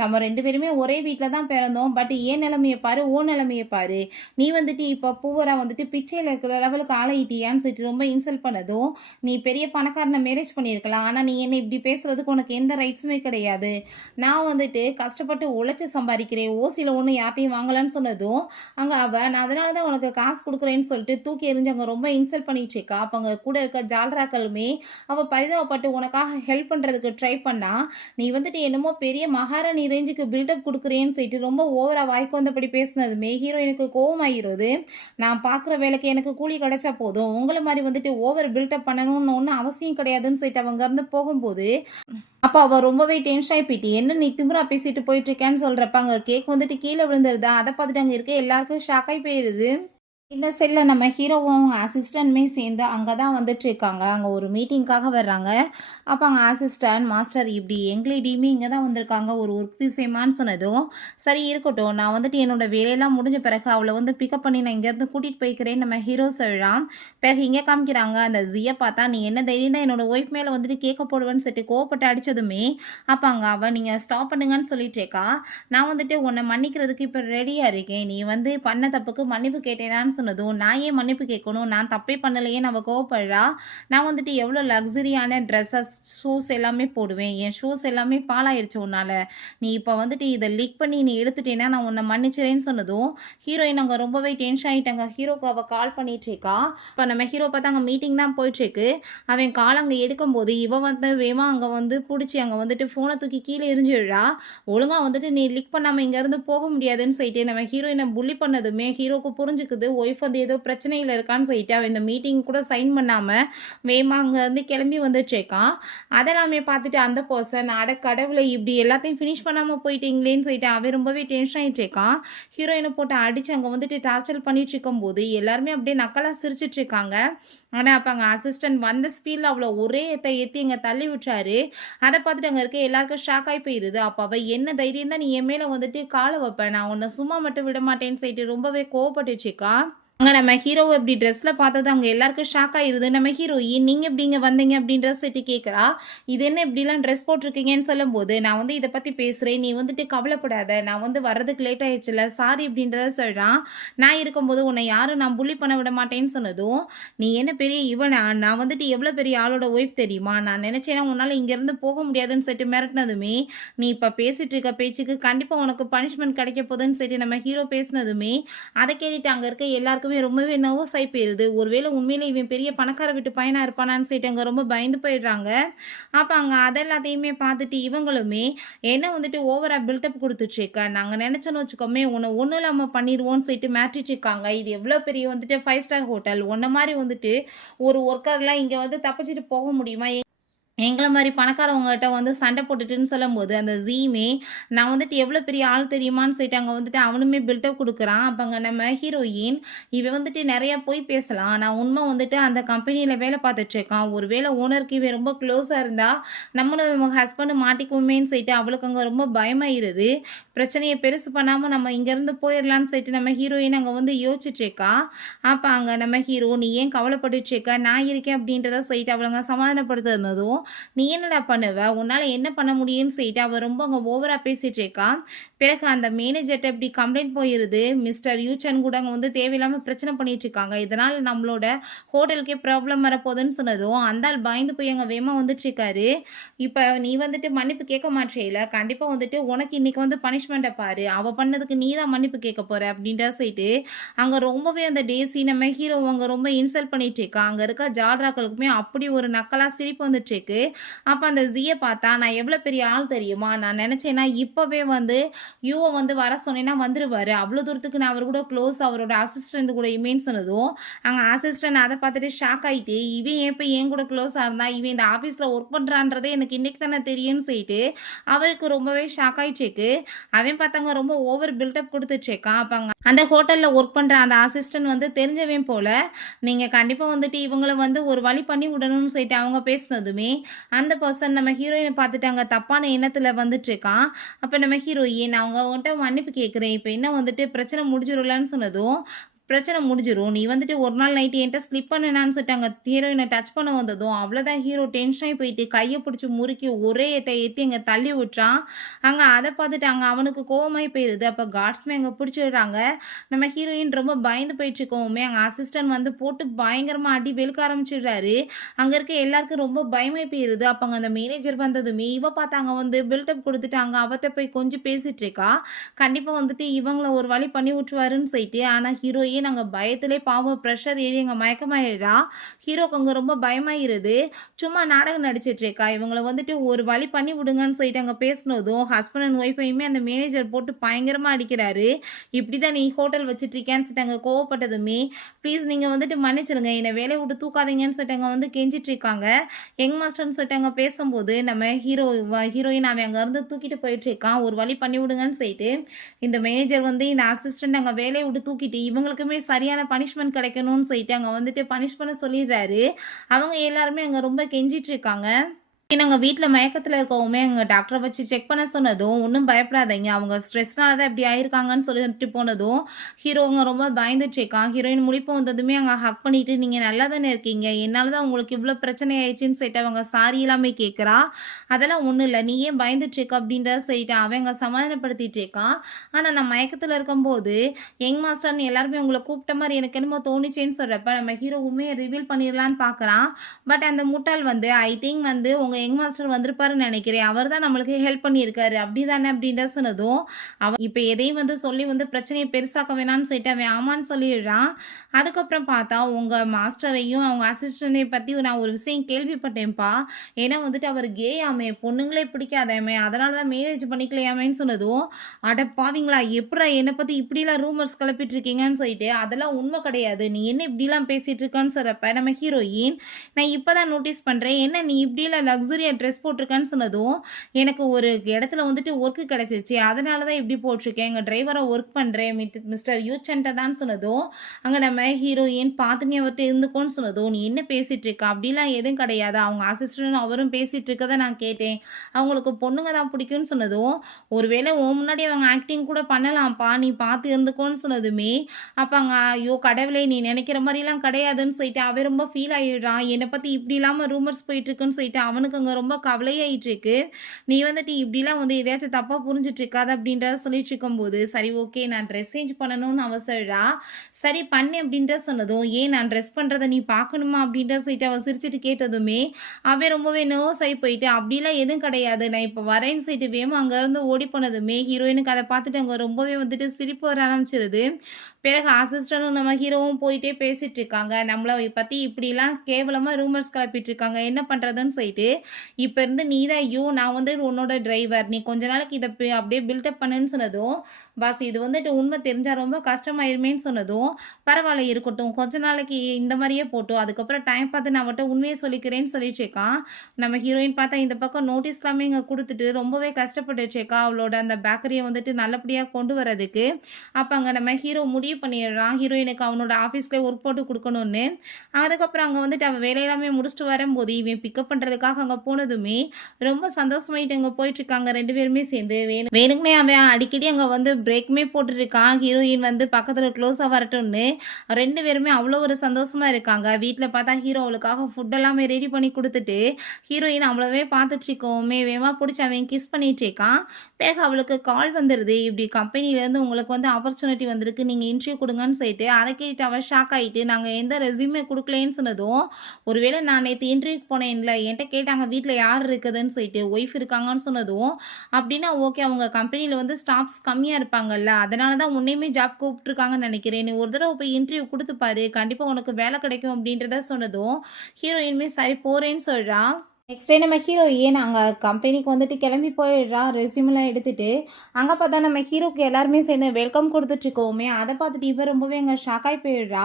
"நம்ம 2 பேருமே ஒரே வீட்ல தான் பிறந்தோம். பட் என் நிலைமைய பாரு, உன் நிலைமைய பாரு. நீ வந்துட்டு இப்ப பூவரா வந்துட்டு பிச்சையில இருக்கிற லெவலுக்கு ஆளாயிட்டியான்னு" சொல்லிட்டு ரொம்ப இன்சல்ட் பண்ணதும், "நீ பெரிய பணக்காரன மேரேஜ் பண்ணியிருக்கலாம். ஆனா நீ என்ன இப்படி பேசுறதுக்கு உனக்கு எந்த ரைட்ஸுமே கிடையாது. நான் வந்துட்டு கஷ்டப்பட்டு உழைச்சு சம்பாதிக்கிறேன். ஓசில ஒண்ணும் யார்ட்டயும் வாங்கலன்னு" சொன்னதும், அங்க அவ, "நான் அதனால தான் உனக்கு காசு குடுக்குறேன்னு" சொல்லிட்டு தூக்கி எறிஞ்சு அங்க ரொம்ப இன்சல்ட் பண்ணிட்டு இருக்கா. அப்ப அங்க கூட இருக்க ஜால்ராக்களுமே அவ பரிதாபப்பட்டு உனக்காக ஹெல்ப் பண்றதுக்கு ட்ரை பண்ணா. "நீ வந்துட்டு என்னமோ பெரிய மகாராணி ரேஞ்சுக்கு பில்டப் குடுக்குறேன்னு" சொல்லிட்டு ரொம்ப ஓவரா வாய்க்கு வந்தபடி பேசினதுமே ஹீரோயினுக்கு கோவமாயிருது. "நான் பார்க்குற வேலைக்கு எனக்கு கூலி கிடைச்சா போதும். உங்கள மாரி வந்துட்டு ஓவர் பில்டப் பண்ணணும்னு ஒண்ணும் அவசியம் கிடையாதுன்னு" சொல்லிட்டு அவங்க அங்கருந்து போகும்போது, அப்ப அவ ரொம்பவே டென்ஷன் ஆயி போயிட்டு, "என்ன நீ திமிரா பேசிட்டு போயிட்டு இருக்கேன்னு" சொல்றப்ப, அங்க கேக் வந்துட்டு கீழ விழுந்துருதா. அத பார்த்துட்டு அங்க இருக்க எல்லாருக்கும் ஷாக் ஆயி போயிருது. இந்த செல்ல நம்ம ஹீரோவும் அவங்க அசிஸ்டன்ட்மே சேர்ந்து அங்கே தான் வந்துட்டு இருக்காங்க. அங்கே ஒரு மீட்டிங்காக வர்றாங்க. அப்போ அங்கே அசிஸ்டன்ட், "மாஸ்டர் இப்படி எங்களீடியுமே இங்கே தான் வந்திருக்காங்க ஒரு ஒர்க் விஷயமான்னு" சொன்னதும், "சரி இருக்கட்டும், நான் வந்துட்டு என்னோட வேலையெல்லாம் முடிஞ்ச பிறகு அவளை வந்து பிக்கப் பண்ணி நான் இங்கேருந்து கூட்டிகிட்டு போய்க்கிறேன்னு" நம்ம ஹீரோ சொல்கிறான். பிறகு இங்கே காமிக்கிறாங்க அந்த ஜியை பார்த்தா, "நீ என்ன தைரியம் தான் என்னோட ஒய்ஃப் மேலே வந்துட்டு கேட்க போடுவேன்னு" சொல்லிட்டு கோவப்பட்டு அடித்ததுமே, அப்போ அங்கே அவள், "நீங்கள் ஸ்டாப் பண்ணுங்கன்னு" சொல்லிட்டு இருக்கா. "நான் வந்துட்டு உன்னை மன்னிக்கிறதுக்கு இப்போ ரெடியாக இருக்கேன். நீ வந்து பண்ண தப்புக்கு மன்னிப்பு கேட்டேனான்னு" சொன்னதும், "நான் ஏன் மன்னிப்பு கேட்கணும்? நான் தப்பே பண்ணலையேன்னு" அவ கோவப்படுறா. "நான் வந்துட்டு எவ்வளோ லக்ஸரியான ட்ரெஸ்ஸஸ், ஷூஸ் எல்லாமே போடுவேன். என் ஷூஸ் எல்லாமே பாழாயிருச்சு உன்னால. நீ இப்போ வந்துட்டு இத லீக் பண்ணி நீ எடுத்துட்டேன்னா நான் உன்ன மன்னிச்சுறேன்னு" சொன்னதும், ஹீரோயின் அங்க ரொம்பவே டென்ஷன் ஆயிட்டாங்க. ஹீரோக்கு அவ கால் பண்ணிட்டு இருக்கா. இப்ப நம்ம ஹீரோ பார்த்தா அங்க மீட்டிங் தான் போயிட்டுருக்கு. அவன் கால் அங்க எடுக்கும்போது, இவ வந்து வேகமா அங்க வந்து புடிச்சு அங்க வந்துட்டு ஃபோன தூக்கி கீழ எறிஞ்சிடுறா. ஒழுங்கா வந்துட்டு நீ லீக் பண்ணாம இங்கேருந்து போக முடியாதுன்னு சொல்லிட்டு நம்ம ஹீரோயின புல்லி பண்ணதுமே ஹீரோக்கு புரிஞ்சுக்குது. ஒய்ஃப் வந்து ஏதோ பிரச்சனையில இருக்கான்னு சொல்லிட்டு அவன் இந்த மீட்டிங் கூட சைன் பண்ணாம வேகமா அங்கேருந்து கிளம்பி வந்துட்டுருக்கான். அதெல்லாமே பார்த்துட்டு அந்த பர்சன், "அட கடவுளே! இப்படி எல்லாத்தையும் ஃபினிஷ் பண்ணாம போயிட்டீங்களேன்னு" சொல்லிட்டு அவன் ரொம்பவே டென்ஷன் ஆயிட்டு இருக்கான். ஹீரோயின போட்டு அடிச்சு அங்க வந்துட்டு டார்ச்சர் பண்ணிட்டு இருக்கும்போது எல்லாருமே அப்படியே நக்கலா சிரிச்சுட்டு இருக்காங்க. ஆனா, அப்ப அங்க அசிஸ்டன்ட் வந்த ஸ்பீட்ல அவள ஒரே ஏத்தி அங்க தள்ளி விட்டுறாரு. அத பார்த்துட்டு அங்க இருக்க எல்லாருக்கும் ஷாக் ஆயி போயிருது. அப்ப அவ என்ன தைரியம் தான் நீ என் மேல வந்துட்டு கால வைப்ப? நான் உன்ன சும்மா மட்டும் விட மாட்டேன்னு சொல்லிட்டு ரொம்பவே கோவப்பட்டுச்சுக்கா. அங்க நம்ம ஹீரோவ இப்படி ட்ரெஸ்ல பார்த்தது அங்க எல்லாருக்கும் ஷாக் ஆயிருது. நம்ம ஹீரோயின் நீங்க எப்படி இங்க வந்தீங்க அப்படின்ற சொல்லிட்டு கேட்கிறா. இது என்ன இப்படிலாம் ட்ரெஸ் போட்டிருக்கீங்கன்னு சொல்லும்போது, நான் வந்து இத பத்தி பேசுறேன். நீ வந்துட்டு கவலைப்படாத. நான் வந்து வர்றதுக்கு லேட் ஆயிடுச்சுல்ல. சாரி அப்படின்றத சொல்றான். நான் இருக்கும்போது உன்னை யாரும் நான் புல்லி பண்ண விட மாட்டேன்னு சொன்னதும், நீ என்ன பெரிய இவனா? நான் வந்துட்டு எவ்வளோ பெரிய ஆளோட ஒய்ஃப் தெரியுமா? நான் நினைச்சேன்னா உன்னால இங்கேருந்து போக முடியாதுன்னு சொல்லிட்டு மிரட்டினதுமே, நீ இப்ப பேசிட்டு இருக்க பேச்சுக்கு கண்டிப்பா உனக்கு பனிஷ்மென்ட் கிடைக்க போதுன்னு சொல்லிட்டு நம்ம ஹீரோ பேசினதுமே, அத கேட்டுட்டு அங்க இருக்க எல்லாருக்குமே ரொம்பவே நர்வஸ் ஆயி போயிருது. ஒருவேளை உண்மையிலே இவன் பெரிய பணக்கார வீட்டு பையனா இருப்பானான்னு சொல்லிட்டு அங்க ரொம்ப பயந்து போயிடுறாங்க. அப்ப அங்க அத எல்லாத்தையுமே பார்த்துட்டு இவங்களுமே என்ன வந்துட்டு ஓவரா பில்டப் குடுத்துட்டுருக்க. நாங்க நெனச்சோன்னு வச்சுக்கோமே, உன்ன ஒண்ணும் இல்லாம பண்ணிருவோம்ன்னு சொல்லிட்டு மிரட்டிட்டு இருக்காங்க. இது எவ்ளோ பெரிய வந்துட்டு 5 ஸ்டார் ஹோட்டல். உன்ன மாரி வந்துட்டு ஒரு ஒர்க்கர்லாம் இங்க வந்து தப்பிச்சுட்டு போக முடியுமா? எங்கள மாரி பணக்காரவங்ககிட்ட வந்து சண்டை போட்டுட்டுன்னு சொல்லும்போது, அந்த ஸீமே நான் வந்துட்டு எவ்வளோ பெரிய ஆள் தெரியுமான்னு சொல்லிட்டு அங்க வந்துட்டு அவனுமே பில்டப் குடுக்குறான். அப்ப அங்க நம்ம ஹீரோயின், இவன் வந்துட்டு நெறைய பொய் பேசலாம். ஆனா உண்மை வந்துட்டு அந்த கம்பெனியில வேலை பார்த்துட்டுருக்கான். ஒரு வேளை ஓனருக்கு இவன் ரொம்ப க்ளோஸா இருந்தா, நம்மளும் இவங்க ஹஸ்பண்டும் மாட்டிக்குவோமேன்னு சொல்லிட்டு அவளுக்கு அங்க ரொம்ப பயமாயிருது. பிரச்சனைய பெருசு பண்ணாம நம்ம இங்கேருந்து போயிரலான்னு சொல்லிட்டு நம்ம ஹீரோயின் அங்க வந்து யோசிச்சுட்டுருக்கா. அப்ப அங்க நம்ம ஹீரோ, "நீ ஏன் கவலைப்பட்டுட்டுருக்க? நான் இருக்கேன்" அப்படின்றத சொல்லிட்டு அவள அங்க சமாதானப்படுத்துனதும், "நீ என்னடா பண்ணுவ? உன்னால என்ன பண்ண முடியும்னு?" சொல்லிட்டு அவ ரொம்ப அங்க ஓவரா பேசிட்டு இருக்கா. பிறகு அந்த மேனேஜர்ட்ட இப்படி கம்ப்ளைண்ட் போயிருது. மிஸ்டர் யூச்சன் கூட அங்க வந்து தேவையில்லாம பிரச்சனை பண்ணிட்டு இருக்காங்க. இதனால நம்மளோட ஹோட்டலுக்கே ப்ராப்ளம் வரப்போகுதுன்னு சொன்னதும், அந்த ஆள் பயந்து போய் அங்க வேகமா வந்துட்டுருக்காரு. "இப்ப நீ வந்துட்டு மன்னிப்பு கேட்க மாட்றீல, கண்டிப்பா வந்துட்டு உனக்கு இன்னைக்கு வந்து பனிஷ்மெண்ட்ட பாரு. அவ பண்ணதுக்கு நீ தான் மன்னிப்பு கேட்க போற" அப்படின்றத சொல்லிட்டு, அங்க ரொம்பவே அந்த டேஸி நம்ம ஹீரோவ அங்க ரொம்ப இன்சல்ட் பண்ணிட்டு இருக்கா. அங்க இருக்க ஜால்ராக்களுக்குமே அப்படி ஒரு நக்கலா சிரிப்பு வந்துட்டுருக்கு. அப்ப அந்த ஜிய பார்த்தா, "நான் எவ்வளோ பெரிய ஆள் தெரியுமா? நான் நெனச்சேன்னா இப்பவே வந்து யூவ வந்து வர சொன்னேன்னா வந்துருவாரு. அவ்வளோ தூரத்துக்கு நான் அவர் கூட க்ளோஸ் அவரோட அசிஸ்டன்ட் கூடயுமேன்னு" சொன்னதும், அங்க அசிஸ்டன்ட் அத பார்த்துட்டு ஷாக் ஆயிட்டு, "இவன் எப்ப என் கூட க்ளோஸா இருந்தா? இவன் இந்த ஆஃபீஸ்ல ஒர்க் பண்றான்றதே எனக்கு இன்னைக்கு தானே தெரியும்னு" சொல்லிட்டு, அவருக்கு ரொம்பவே ஷாக் ஆயிட்டுருக்கு. அவன் பார்த்தாங்க ரொம்ப ஓவர் பில்டப் குடுத்துட்டுருக்கான். அப்ப அங்க அந்த ஹோட்டல்ல ஒர்க் பண்ற அந்த அசிஸ்டன்ட் வந்து தெரிஞ்சவன் போல. நீங்க கண்டிப்பா வந்துட்டு இவங்கள வந்து ஒரு வழி பண்ணி விடணும்னு சொல்லிட்டு அவங்க பேசினதுமே, அந்த பெர்சன் நம்ம ஹீரோயின பார்த்துட்டு அங்க தப்பான எண்ணத்துல வந்துட்டுருக்கான். அப்ப நம்ம ஹீரோயின், "நான் உங்ககிட்ட மன்னிப்பு கேட்கிறேன். இப்ப என்ன வந்துட்டு பிரச்சனை முடிஞ்சிரும்லன்னு" சொன்னதும், "பிரச்சனை முடிஞ்சிரும். நீ வந்துட்டு ஒரு நாள் நைட் என்ட்ட ஸ்லிப் பண்ணுனான்னு" சொல்லிட்டு அங்க ஹீரோயின டச் பண்ண வந்ததும், அவ்வளோதான் ஹீரோ டென்ஷன் ஆயி போயிட்டு கைய பிடிச்சு முறுக்கி ஒரே ஏத்தி அங்க தள்ளி விட்டுறான். அங்க அத பார்த்துட்டு அங்க அவனுக்கு கோவமாயி போயிருது. அப்ப கார்ட்ஸ்மே அங்க பிடிச்சிடுறாங்க. நம்ம ஹீரோயின் ரொம்ப பயந்து போயிட்டுருக்கவுமே, அங்க அசிஸ்டன்ட் வந்து போட்டு பயங்கரமா அடி வெளுக்க ஆரம்பிச்சுடுறாரு. அங்க இருக்க எல்லாருக்கும் ரொம்ப பயமாயி போயிருது. அப்ப அங்க அந்த மேனேஜர் வந்ததுமே, இவ பார்த்து அங்க வந்து பில்டப் குடுத்துட்டு அங்க அவட்ட போய் கொஞ்சி பேசிட்டு இருக்கா. கண்டிப்பா வந்துட்டு இவங்கள ஒரு வழி பண்ணி விட்டுருவாருன்னு சொல்லிட்டு. ஆனா ஹீரோயின் அங்க பயத்திலே பாவம் பிரஷர் ஏறி அங்க மயக்கமாயிடுறா. ஹீரோக்கு அங்க ரொம்ப பயமாயிருது. சும்மா நாடகம் நடிச்சிட்டு இருக்கா. இவங்கள வந்துட்டு ஒரு வழி பண்ணி விடுங்கன்னு சொல்லிட்டு அங்க பேசினதும், ஹஸ்பண்ட் அண்ட் ஒய்ஃபையுமே அந்த மேனேஜர் போட்டு பயங்கரமா அடிக்கிறாரு. "இப்படிதான் நீ ஹோட்டல் வச்சுட்டு இருக்கியான்னு" சொல்லிட்டு அங்க கோவப்பட்டதுமே, "ப்ளீஸ் நீங்க வந்துட்டு மன்னிச்சிடுங்க. என்ன வேலைய விட்டு தூக்காதீங்கன்னு" சொல்லிட்டு அங்க வந்து கெஞ்சிட்டு இருக்காங்க. யங் மாஸ்டர்ன்னு சொல்லிட்டு அங்க பேசும்போது, நம்ம ஹீரோயின் அவன் அங்கருந்து தூக்கிட்டு போயிட்டுருக்கான். ஒரு வழி பண்ணி விடுங்கன்னு சொல்லிட்டு, இந்த மேனேஜர் வந்து இந்த அசிஸ்டன்ட் அங்க வேலைய விட்டு தூக்கிட்டு, இவங்களுக்குமே சரியான பனிஷ்மென்ட் கிடைக்கணும்னு சொல்லிட்டு அங்க வந்துட்டு பனிஷ் பண்ண சொல்லிடுறாரு. அவங்க எல்லாருமே அங்க ரொம்ப கெஞ்சிட்டு இருக்காங்க. நாங்க வீட்ல மயக்கத்துல இருக்கவுமே எங்க டாக்டர வச்சு செக் பண்ண சொன்னதும், "ஒண்ணும் பயப்படாதீங்க. அவங்க ஸ்ட்ரெஸ்னால தான் இப்படி ஆயிருக்காங்கன்னு" சொல்லிட்டு போனதும், ஹீரோங்க ரொம்ப பயந்துட்டுருக்கான். ஹீரோயின் முழிப்பு வந்ததுமே அங்க ஹக் பண்ணிட்டு, "நீங்க நல்லா தானே இருக்கீங்க? என்னால தான் உங்களுக்கு இவ்ளோ பிரச்சனை ஆயிடுச்சுன்னு" சொல்லிட்டு அவங்க சாரி எல்லாமே கேட்கிறா. "அதெல்லாம் ஒண்ணும் இல்ல. நீ ஏன் பயந்துட்டுருக்க?" அப்படின்றத சொல்லிட்டு அவன் அங்க சமாதானப்படுத்திட்டு இருக்கான். ஆனா நான் மயக்கத்துல இருக்கும்போது, யங் மாஸ்டர்ன்னு எல்லாருமே உங்கள கூப்பிட்ட மாரி எனக்கு என்னமோ தோணுச்சேன்னு சொல்றப்ப, நம்ம ஹீரோ உண்மைய ரிவீல் பண்ணிரலான்னு பார்க்குறான். பட் அந்த முட்டாள் வந்து, "ஐ திங்க் வந்து உங்க யங் மாஸ்டர் வந்திருப்பாருன்னு நெனைக்கிறேன். அவர் தான் நம்மளுக்கு ஹெல்ப் பண்ணியிருக்காரு. அப்படிதானே?" அப்படின்ட்டு சொன்னதும், அவன் இப்ப எதையும் வந்து சொல்லி வந்து பிரச்சனைய பெருசாக்க வேணான்னு சொல்லிட்டு அவன் ஆமான்னு சொல்லிடுறான். அதுக்கப்புறம் பார்த்தா, "உங்க மாஸ்டரையும், அவங்க அசிஸ்டன்ட்டையும் பத்தி நான் ஒரு விஷயம் கேள்விப்பட்டேன்ப்பா. ஏன்னா வந்துட்டு அவர் கேயாமே, பொண்ணுங்களே பிடிக்காதாமே, அதனால தான் மேரேஜ் பண்ணிக்கலையாமேன்னு" சொன்னதும், "அட பாவிங்களா! எப்புட்றா என்ன பத்தி இப்படிலாம் ரூமர்ஸ் கிளப்பிட்டு இருக்கீங்கன்னு" சொல்லிட்டு, "அதெல்லாம் உண்மை கிடையாது. நீ என்ன இப்படிலாம் பேசிட்டு இருக்கன்னு" சொல்றப்ப, நம்ம ஹீரோயின், "நான் இப்ப தான் நோட்டீஸ் பண்றேன். என்ன நீ இப்படியெல்லாம் லக்ஸரி லக்ஸரியா ட்ரெஸ் போட்டிருக்கேன்னு சொன்னதும், எனக்கு ஒரு இடத்துல வந்துட்டு ஒர்க் கிடைச்சிருச்சு. அதனால தான் இப்படி போட்டிருக்கேன். எங்க டிரைவரா ஒர்க் பண்றேன். மிஸ்டர் யூச்சன்ட்ட தான் சொன்னதும், அங்க நம்ம ஹீரோயின் பார்த்து நீ அவர்ட்ட இருந்துக்கோன்னு சொன்னதும், "நீ என்ன பேசிட்டு இருக்க? அப்படிலாம் எதுவும் கிடையாது. அவங்க அசிஸ்டன்ட் அவரும் பேசிட்டு இருக்கத நான் கேட்டேன். அவங்களுக்கு பொண்ணுங்க தான் பிடிக்கும்னு சொன்னதும், ஒருவேளை உன் முன்னாடி அவங்க ஆக்டிங் கூட பண்ணலாம்ப்பா. நீ பார்த்து இருந்துக்கோன்னு சொன்னதுமே, அப்ப அங்க ஐயோ கடவுளே! நீ நினைக்கிற மாரிலாம் கிடையாதுன்னு சொல்லிட்டு அவன் ரொம்ப ஃபீல் ஆயிடுறான். என்ன பத்தி இப்படி இல்லாம ரூமர்ஸ் போயிட்டு இருக்குன்னு சொல்லிட்டு அவனுக்கு அங்க ரொம்ப கவலையாயிட்டு இருக்கு. நீ வந்துட்டு இப்படிலாம் வந்து எதையாச்சும் தப்பா புரிஞ்சுட்டு இருக்காத அப்படின்றத சொல்லிட்டு இருக்கும்போது, சரி ஓகே நான் ட்ரெஸ் சேஞ்ச் பண்ணணும்னு அவ சொல்றா. சரி பண்ணு அப்படின்ட்டு சொன்னதும், ஏன் நான் ட்ரெஸ் பண்றத நீ பார்க்கணுமா? அப்படின்ட்டு சொல்லிட்டு அவ சிரிச்சுட்டு கேட்டதுமே, அவன் ரொம்பவே நர்வஸ் ஆயி போயிட்டு, அப்படிலாம் எதுவும் கிடையாது. நான் இப்ப வரேன்னு சொல்லிட்டு வேகமா அங்கருந்து ஓடி போனதுமே, ஹீரோயினுக்கு அத பார்த்துட்டு அங்க ரொம்பவே வந்துட்டு சிரிப்பு வர ஆரம்பிச்சுருது. பிறகு அசிஸ்டன்டும் நம்ம ஹீரோவும் போயிட்டே பேசிட்டு இருக்காங்க. நம்மள பத்தி இப்படிலாம் கேவலமா ரூமர்ஸ் கிளப்பிட்டு இருக்காங்க. என்ன பண்றதுன்னு சொல்லிட்டு, இப்ப இருந்து நீ தான் நான் வந்து உன்னோட டிரைவர். நீ கொஞ்ச நாளைக்கு இத அப்படியே பில்டப் பண்ணுன்னு சொன்னதும், பாஸ் இது வந்துட்டு உண்மை தெரிஞ்சா ரொம்ப கஷ்டமாயிருமேன்னு சொன்னதும், பரவால்ல இருக்கட்டும். கொஞ்ச நாளைக்கு இந்த மாரியே போட்டும். அதுக்கப்புறம் டைம் பார்த்து நான் அவட்ட உண்மைய சொல்லிக்கிறேன்னு சொல்லிட்டு இருக்கான். நம்ம ஹீரோயின் பார்த்தா இந்த பக்கம் நோட்டீஸ் எல்லாமே இங்க குடுத்துட்டு ரொம்பவே கஷ்டப்பட்டுட்டு இருக்கா. அவளோட அந்த பேக்கரிய வந்துட்டு நல்லபடியா கொண்டு வரதுக்கு. அப்ப அங்க நம்ம ஹீரோ முடிவு பண்ணிடுறான். ஹீரோயினுக்கு அவனோட ஆஃபீஸ்லயே ஒர்க் போட்டு குடுக்கணும்னு. அதுக்கப்புறம் அங்க வந்துட்டு அவ வேலை எல்லாமே முடிச்சுட்டு வரும்போது, இவன் பிக்கப் பண்றதுக்காக அங்க போனதுமே, ரொம்ப சந்தோஷமாயிட்டு அங்க போயிட்டுருக்காங்க 2 பேருமே சேர்ந்து. வேணுக்குன்னே அவன் அடிக்கடி அங்க வந்து பிரேக்குமே போட்டுட்டுருக்கான். ஹீரோயின் வந்து பக்கத்துல க்ளோஸா வரட்டும்னு. 2 பேருமே அவ்வளோ ஒரு சந்தோஷமா இருக்காங்க. வீட்ல பார்த்தா ஹீரோ அவளுக்காக ஃபுட் எல்லாமே ரெடி பண்ணி குடுத்துட்டு, ஹீரோயின் அவ்வளவே பார்த்துட்டு இருக்கவுமே வேகமா புடிச்சு அவன் கிஸ் பண்ணிட்டு இருக்கான். பிறகு அவளுக்கு கால் வந்துருது. இப்படி கம்பெனிலேருந்து உங்களுக்கு வந்து ஆப்பர்ச்சுனிட்டி வந்திருக்கு. நீங்க இன்டர்வியூ குடுங்கன்னு சொல்லிட்டு, அத கேட்டு அவ ஷாக் ஆயிட்டு, நாங்க எந்த ரெஸ்யூமே குடுக்கலேன்னு சொன்னதும், ஒருவேளை நான் நேத்து இன்டர்வியூக்கு போனேன்ல, என்ட்ட கேட்டாங்க வீட்ல யார் இருக்குதுன்னு சொல்லிட்டு, ஒய்ஃப் இருக்காங்கன்னு சொன்னதும், அப்படின்னா ஓகே அவங்க கம்பெனில வந்து ஸ்டாஃப்ஸ் கம்மியா இருப்பாங்கல்ல, அதனால தான் உன்னையுமே ஜாப் கூப்பிட்டுருக்காங்கன்னு நெனைக்கிறேன். நீ ஒரு தடவ போய் இன்டர்வியூ குடுத்து பாரு. கண்டிப்பா உனக்கு வேலை கிடைக்கும் அப்படின்றத சொன்னதும், ஹீரோயினுமே சரி போறேன்னு சொல்றா. நெக்ஸ்ட் டே நம்ம ஹீரோயின் அங்க கம்பெனிக்கு வந்துட்டு கிளம்பி போயிடுறா. ரெஸ்யூம்லாம் எடுத்துட்டு. அங்க பார்த்தா நம்ம ஹீரோக்கு எல்லாருமே சேர்ந்து வெல்கம் குடுத்துட்டு இருக்கோமே, அத பார்த்துட்டு இவ ரொம்பவே அங்க ஷாக் ஆயி போயிடுறா.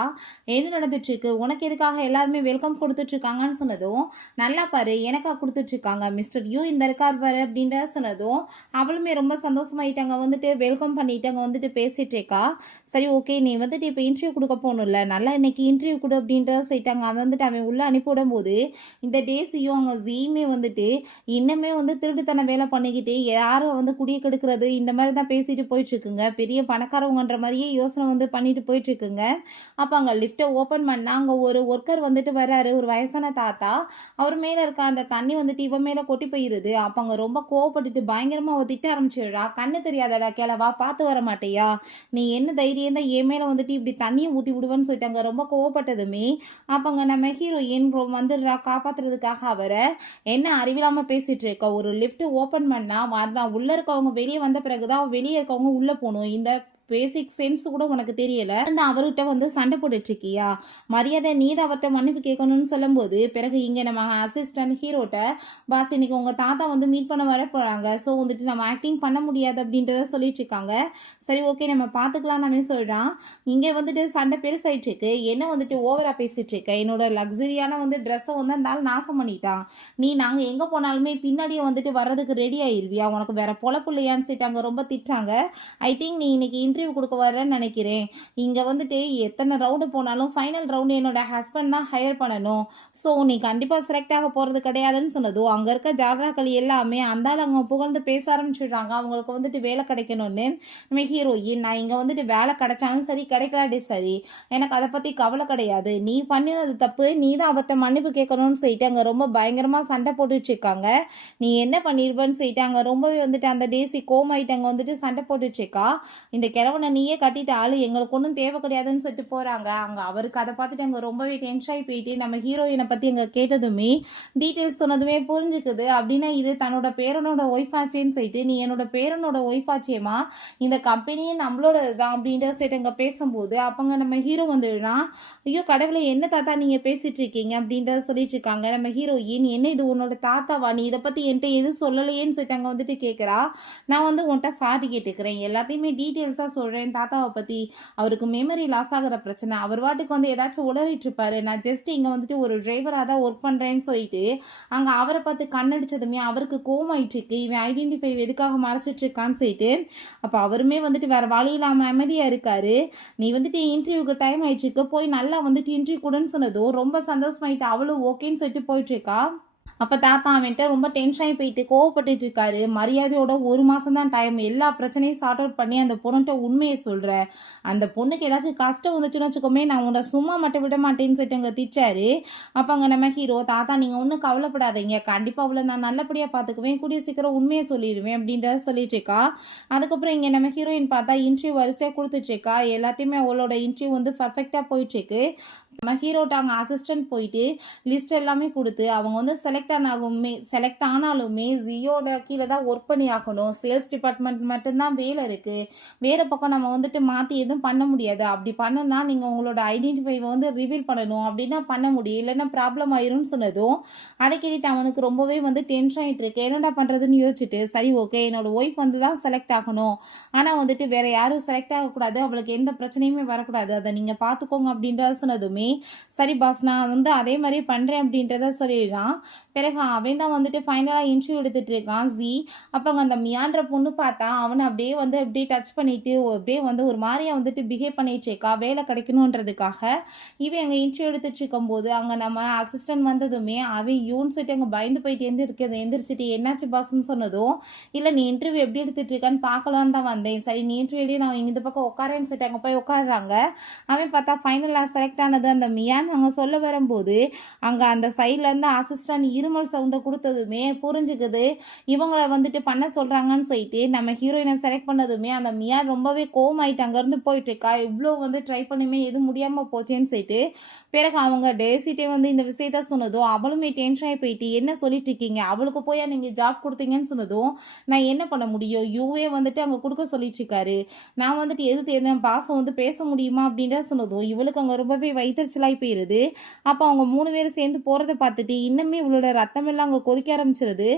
என்ன நடந்துட்டு இருக்கு? உனக்கு எதுக்காக எல்லாருமே வெல்கம் குடுத்துட்டு இருக்காங்கன்னு சொன்னதும், நல்லா பாரு எனக்கா குடுத்துட்டு இருக்காங்க. மிஸ்டர் யூ இந்த இருக்கார் பாரு அப்படின்ற சொன்னதும், அவளுமே ரொம்ப சந்தோஷமாயிட்டு அங்க வந்துட்டு வெல்கம் பண்ணிட்டு அங்க வந்துட்டு பேசிட்டு இருக்கா. சரி ஓகே நீ வந்துட்டு இப்ப இன்டர்வியூ குடுக்க போணும்ல, நல்லா இன்னைக்கு இன்டர்வியூ குடு அப்படின்றத சொல்லிட்டாங்க. அவன் வந்துட்டு அவன் உள்ள அனுப்பிவிடும்போது, இந்த டேஸியும் அவங்க ஜீமே வந்துட்டு இன்னுமே வந்து திருட்டுத்தன வேலை பண்ணிக்கிட்டு யாரும் வந்து குடிய கெடுக்கிறது இந்த மாதிரி தான் பேசிட்டு போயிட்டு இருக்குங்க. பெரிய பணக்காரவங்கன்ற மாதிரியே யோசனை வந்து பண்ணிட்டு போயிட்டு இருக்குங்க. அப்ப அங்க லிஃப்ட்டை ஓப்பன் பண்ணா அங்க ஒரு ஒர்க்கர் வந்துட்டு வராரு. ஒரு வயசான தாத்தா. அவர் மேல இருக்க அந்த தண்ணி வந்துட்டு இவன் மேல கொட்டி போயிருது. அப்ப அங்க ரொம்ப கோவப்பட்டுட்டு பயங்கரமா அவ திட்ட ஆரம்பிச்சிடுறா. கண்ணு தெரியாதடா கிழவா பார்த்து வர மாட்டியா? நீ என்ன தைரியம் தான் என் மேல வந்துட்டு இப்படி தண்ணியை ஊத்தி விடுவேன்னு சொல்லிட்டாங்க. ரொம்ப கோவப்பட்டதுமே அப்ப அங்க நம்ம ஹீரோயின் வந்துடுறா காப்பாத்துறதுக்காக அவரை. என்ன அறிவில்லாம பேசிட்டு இருக்க? ஒரு லிஃப்ட் ஓப்பன் பண்ணா உள்ள இருக்கவங்க வெளியே வந்த பிறகுதான் வெளியே இருக்கவங்க உள்ள போகணும். இந்த பேசிக் சென்ஸ் கூட உனக்கு தெரியல. அந்த அவர்கிட்ட வந்து சண்டை போட்டுட்டு இருக்கியா? மரியாதை நீ தான் அவர்கிட்ட மன்னிப்பு கேட்கணும்னு சொல்லும்போது, பிறகு இங்க நம்ம அசிஸ்டன்ட் ஹீரோட்ட பாஸ் இன்னைக்கு உங்க தாத்தா வந்து மீட் பண்ண வர போறாங்க. ஸோ வந்துட்டு நம்ம ஆக்டிங் பண்ண முடியாது அப்படின்றத சொல்லிட்டு இருக்காங்க. சரி ஓகே நம்ம பார்த்துக்கலாம் நம்ம சொல்றான். இங்கே வந்துட்டு சண்டை பெருசாயிட்டு இருக்கு. என்ன வந்துட்டு ஓவரா பேசிட்டு இருக்க? என்னோட லக்ஸரியான வந்து ட்ரெஸ்ஸை வந்து அந்த ஆள் நாசம் பண்ணிட்டான். நாங்க எங்க போனாலுமே பின்னாடியே வந்துட்டு வர்றதுக்கு ரெடி ஆயிருவியா? உனக்கு வேற பொழப்பு இல்லையான்னு சொல்லிட்டு அங்க ரொம்ப திட்டுறாங்க. ஐ திங்க் நீ இன்னைக்கு இன்டர்வியூ கொடுக்க வரேன்னு நினைக்கிறேன். இங்க வந்துட்டு எத்தனை ரவுண்டு போனாலும் ஃபைனல் ரவுண்டு என்னோட ஹஸ்பண்ட் தான் ஹையர் பண்ணணும். ஸோ நீ கண்டிப்பா செலக்ட் ஆக போறது கிடையாதுன்னு சொன்னதும் அங்க இருக்க ஜாலராக்கள் எல்லாமே அந்தால அவங்க புகழ்ந்து பேச ஆரம்பிச்சிடுறாங்க. அவங்களுக்கு வந்துட்டு வேலை கிடைக்கணும்னு. நம்ம ஹீரோயின் நான் இங்க வந்துட்டு வேலை கிடைச்சாலும் சரி கிடைக்கலாட்டி சரி எனக்கு அதை பத்தி கவலை கிடையாது. நீ பண்ணினது தப்பு. நீ தான் அவர்கிட்ட மன்னிப்பு கேட்கணும்னு சொல்லிட்டு அங்க ரொம்ப பயங்கரமா சண்டை போட்டுட்டு இருக்காங்க. நீ என்ன பண்ணிருப்பன்னு சொல்லிட்டு அங்க ரொம்பவே வந்துட்டு அந்த டேசி கோமாயிட்டு அங்க வந்துட்டு சண்டை போட்டுட்டு இருக்கா. இந்த கிழவனை நீயே கட்டிட்ட ஆளு எங்களுக்கு ஒன்றும் தேவை கிடையாதுன்னு சொல்லிட்டு போறாங்க. அங்க அவருக்கு அதை பார்த்துட்டு அங்க ரொம்பவே டென்ஷன் ஆகி போயிட்டு நம்ம ஹீரோயினை பத்தி அங்க கேட்டதுமே டீட்டெயில்ஸ் சொன்னதுமே புரிஞ்சுக்குது. அப்படின்னா இது தன்னோட பேரனோட ஒய்ஃப் ஆச்சேன்னு சொல்லிட்டு நீ என்னோட பேரனோட ஒய்ஃப் ஆச்சேமா இந்த கம்பெனியே நம்மளோட தான் அப்படின்ற சொல்லிட்டு அங்க பேசும்போது அப்பங்க நம்ம ஹீரோ வந்துடுறான். ஐயோ கடவுளை என்ன தாத்தா நீங்க பேசிட்டு இருக்கீங்க அப்படின்றத சொல்லிட்டு இருக்காங்க. நம்ம ஹீரோயின் என்ன இது உன்னோட தாத்தாவா? நீ இதை பத்தி என்கிட்ட எதுவும் சொல்லலையேன்னு சொல்லிட்டு அங்க வந்துட்டு கேட்குறா. நான் வந்து உன்கிட்ட சாரி கேட்டுக்கிறேன். எல்லாத்தையுமே டீட்டெயில்ஸாக சொல்கிறேன் தாத்தாவை பற்றி. அவருக்கு மெமரி லாஸ் ஆகிற பிரச்சனை. அவர் வாட்டுக்கு வந்து ஏதாச்சும் உளறிட்டு இருப்பாரு. நான் ஜஸ்ட் இங்கே வந்துட்டு ஒரு டிரைவராக தான் ஒர்க் பண்ணுறேன்னு சொல்லிட்டு அங்கே அவரை பார்த்து கண்ணடிச்சதுமே அவருக்கு கோவமாயிட்டு இருக்கு. இவன் ஐடென்டிஃபை எதுக்காக மறைச்சிட்டு இருக்கான்னு சொல்லிட்டு அப்போ அவருமே வந்துட்டு வேறு வழி இல்லாமல் அமைதியாக இருக்காரு. நீ வந்துட்டு இன்டர்வியூக்கு டைம் ஆயிடுச்சுக்கு போய் நல்லா வந்துட்டு இன்டர்வியூ கூடன்னு சொன்னதும் ரொம்ப சந்தோஷமாயிட்டு அவளும் ஓகேன்னு சொல்லிட்டு போயிட்டுருக்கா. அப்போ தாத்தா அவன்கிட்ட ரொம்ப டென்ஷன் ஆகி போயிட்டு கோவப்பட்டுட்டு இருக்காரு. மரியாதையோட 1 மாதம் தான் டைம், எல்லா பிரச்சனையும் சார்ட் அவுட் பண்ணி அந்த பொண்ணுகிட்ட உண்மையை சொல்கிற. அந்த பொண்ணுக்கு ஏதாச்சும் கஷ்டம் வந்துச்சுன்னு வச்சுக்கோமே, நான் உன்னை சும்மா மட்டும் விட மாட்டேன்னு சொல்லிட்டு அங்கே திச்சாரு. அப்போ அங்கே நம்ம ஹீரோ, தாத்தா நீங்கள் ஒன்றும் கவலைப்படாதீங்க, கண்டிப்பாக அவளை நான் நல்லபடியாக பார்த்துக்குவேன், கூடிய சீக்கிரம் உண்மையை சொல்லிடுவேன் அப்படின்றத சொல்லிட்டு இருக்கா. அதுக்கப்புறம் இங்கே நம்ம ஹீரோயின் பார்த்தா இன்டர்வியூ வரிசையாக கொடுத்துட்ருக்கா. எல்லாத்தையுமே அவளோட இன்டர்வியூ வந்து பர்ஃபெக்டாக போயிட்டுருக்கு. நம்ம ஹீரோட்ட அங்கே அசிஸ்டன்ட் போயிட்டு லிஸ்ட் எல்லாமே கொடுத்து அவங்க வந்து செலக்ட் ஆனாலுமே ஜியோட கீழே தான் ஒர்க் பண்ணி ஆகணும். சேல்ஸ் டிபார்ட்மெண்ட் மட்டும்தான் வேலை இருக்குது. வேறு பக்கம் நம்ம வந்துட்டு மாற்றி எதுவும் பண்ண முடியாது. அப்படி பண்ணனா நீங்கள் உங்களோட ஐடென்டிஃபைவை வந்து ரிவீல் பண்ணணும், அப்படின்னா பண்ண முடியும், இல்லைன்னா ப்ராப்ளம் ஆயிரும்னு சொன்னதும் அதை கேட்டுட்டு அவனுக்கு ரொம்பவே வந்து டென்ஷன் ஆகிட்டு இருக்கு. என்னடா பண்ணுறதுன்னு யோசிச்சுட்டு சரி ஓகே என்னோட ஒய்ஃப் வந்து தான் செலக்ட் ஆகணும், ஆனால் வந்துட்டு வேறு யாரும் செலக்ட் ஆகக்கூடாது, அவளுக்கு எந்த பிரச்சனையுமே வரக்கூடாது, அதை நீங்கள் பார்த்துக்கோங்க அப்படின்றத சொன்னதுமே சரி பாஸ் நான் வந்து அதே மாதிரி பண்ணுறேன் அப்படின்றத சொல்லிடுறான். பிறகு அவன் தான் வந்துட்டு ஃபைனலாக இன்டர்வியூ எடுத்துகிட்டு இருக்கான் ஜி. அப்போ அங்கே அந்த மியான்ற பொண்ணு பார்த்தா அவனை அப்படியே வந்து அப்படியே டச் பண்ணிவிட்டு அப்படியே வந்து ஒரு மாதிரியாக வந்துட்டு பிஹேவ் பண்ணிட்டு இருக்கா வேலை கிடைக்கணுன்றதுக்காக. இவன் அங்கே இன்டர்வியூ எடுத்துகிட்டு இருக்கும்போது அங்கே நம்ம அசிஸ்டன்ட் வந்ததுமே அவன் யூன் சொல்லிட்டு அங்கே பயந்து போயிட்டு எந்திரிச்சிட்டு என்னாச்சு பாஸ்ன்னு சொன்னதும் இல்லை நீ இன்டர்வியூ எப்படி எடுத்துகிட்டு இருக்கான்னு பார்க்கலான்னு தான் வந்தேன். சரி நீ இன்டர்வியூலேயே நான் இந்த பக்கம் உட்காரேன்னு சொல்லிட்டு அங்கே போய் உட்காடுறாங்க. அவன் பார்த்தா ஃபைனலாக செலக்ட் ஆனது அந்த மியான் அங்கே சொல்ல வரும்போது அங்கே அந்த சைட்லேருந்து அசிஸ்டன்ட் இருமல் சவுண்டை கொடுத்ததுமே புரிஞ்சுக்குது இவங்களை வந்துட்டு பண்ண சொல்கிறாங்கன்னு சொல்லிட்டு நம்ம ஹீரோயினை செலக்ட் பண்ணதுமே அந்த மியான் ரொம்பவே கோவமாயிட்டு அங்கேருந்து போயிட்டுருக்கா. இவ்வளோ வந்து ட்ரை பண்ணுமே எதுவும் முடியாமல் போச்சேன்னு சொல்லிட்டு பிறகு அவங்க டேசிட்டே வந்து இந்த விஷயத்த சொன்னதும் அவளுமே டென்ஷன் ஆகி போயிட்டு என்ன சொல்லிட்டு இருக்கீங்க, அவளுக்கு போய் நீங்கள் ஜாப் கொடுத்தீங்கன்னு சொன்னதும் நான் என்ன பண்ண முடியும், யூவே வந்துட்டு அங்கே கொடுக்க சொல்லிட்டு இருக்காரு, நான் வந்துட்டு எது பாசம் வந்து பேச முடியுமா அப்படின்ற சொன்னதும் இவளுக்கு அங்கே ரொம்பவே வயிற்றுச்சலாகி போயிடுது. அப்போ அவங்க 3 பேரும் சேர்ந்து போகிறத பார்த்துட்டு இன்னுமே இவளோட ரத்தமெல்லாம் அங்கே கொதிக்க ஆரம்பிச்சிருது.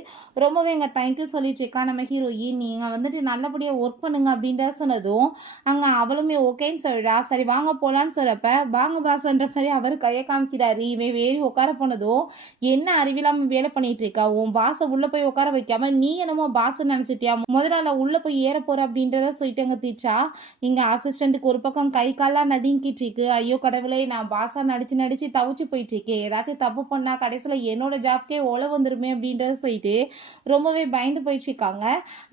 ரொம்பவே அங்கே தேங்க்யூ சொல்லிட்டு இருக்கா நம்ம ஹீரோயின், நீங்கள் வந்துட்டு நல்லபடியாக ஒர்க் பண்ணுங்க அப்படின்ற சொன்னதும் அங்கே அவளுமே ஓகேன்னு சொல்லிடா. சரி வாங்க போகலான்னு சொல்கிறப்ப வாங்க பாசன்ற மாதிரி அவர் கையை காமிக்கிறாரு. இவன் வேறி உட்கார போனதும் என்ன அறிவில்லாமல் வேலை பண்ணிட்டு இருக்கா, உன் பாசை உள்ளே போய் உட்கார வைக்காம நீ என்னமோ பாசன்னு நினச்சிட்டியா, முதல்ல உள்ளே போய் ஏற போகிற அப்படின்றத சொல்லிட்டு அங்கே தீச்சா. இங்கே அசிஸ்டண்ட்டுக்கு ஒரு பக்கம் கை காலாம் நடுங்கிட்டு இருக்கு. ஐயோ கடவுளே நான் பாசா நடிச்சு தவிச்சு போயிட்டு இருக்கேன், ஏதாச்சும் தப்பு பண்ணா கடைசியில் என்னோட ஜாப்கே ஓலை வந்துருமே அப்படின்றத சொல்லிட்டு ரொம்பவே பயந்து போயிட்டு இருக்காங்க.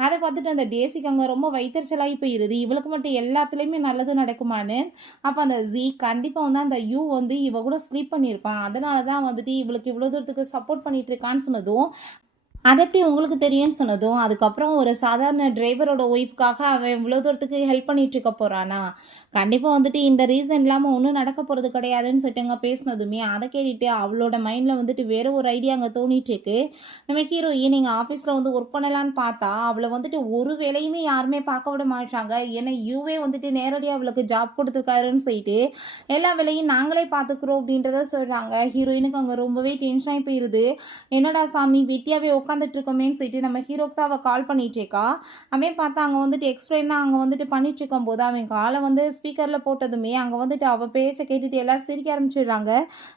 அதை பார்த்துட்டு அந்த டேசிக்கு அங்கே ரொம்ப வயிற்றுச்சலாகி போயிடுது. இவளுக்கு மட்டும் எல்லாத்துலேயுமே நல்லது நடக்குமான்னு. அப்போ அந்த ஜி கண்டிப்பாக வந்து அந்த யூ வந்து இவ கூட ஸ்லீப் பண்ணியிருப்பான், அதனால தான் வந்துட்டு இவளுக்கு இவ்வளோ தூரத்துக்கு சப்போர்ட் பண்ணிட்டு இருக்கான்னு சொன்னதும் அது எப்படி உங்களுக்கு தெரியும்னு சொன்னதும் அதுக்கப்புறம் ஒரு சாதாரண டிரைவரோட ஒய்ஃப்காக அவன் இவ்வளோ தூரத்துக்கு ஹெல்ப் பண்ணிட்டு இருக்க போகிறானா, கண்டிப்பாக வந்துட்டு இந்த ரீசன் இல்லாமல் ஒன்றும் நடக்க போகிறது கிடையாதுன்னு சொல்லிட்டுங்க பேசினதுமே அதை கேட்டுட்டு அவளோட மைண்டில் வந்துட்டு வேறு ஒரு ஐடியா அங்கே தோணிட்டு இருக்கு. நம்ம ஹீரோயின் நீங்கள் ஆஃபீஸில் வந்து ஒர்க் பண்ணலான்னு பார்த்தா அவளை வந்துட்டு ஒரு வேலையுமே யாருமே பார்க்க விட மாட்டாங்க. ஏன்னா யூவே வந்துட்டு நேரடியாக அவளுக்கு ஜாப் கொடுத்துருக்காருன்னு சொல்லிட்டு எல்லா வேலையும் நாங்களே பார்த்துக்குறோம் அப்படின்றத சொல்கிறாங்க. ஹீரோயினுக்கு அங்கே ரொம்பவே டென்ஷன் ஆகி போயிடுது. என்னடா சாமி வெட்டியாவே உட்காந்துட்டு இருக்கோமேன்னு சொல்லிட்டு நம்ம ஹீரோக்கு தான் அவள் கால் பண்ணிட்டு இருக்கா. அவன் பார்த்தா அங்கே வந்துட்டு எக்ஸ்பிளைனாக அங்கே வந்துட்டு பண்ணிட்டு இருக்கும் போது அவன் காலை வந்து ஸ்பீக்கரில் போட்டதுமே அங்கே வந்துட்டு அவள் பேச்சை கேட்டுட்டு எல்லாரும் சிரிக்க ஆரம்பிச்சிடுறாங்க.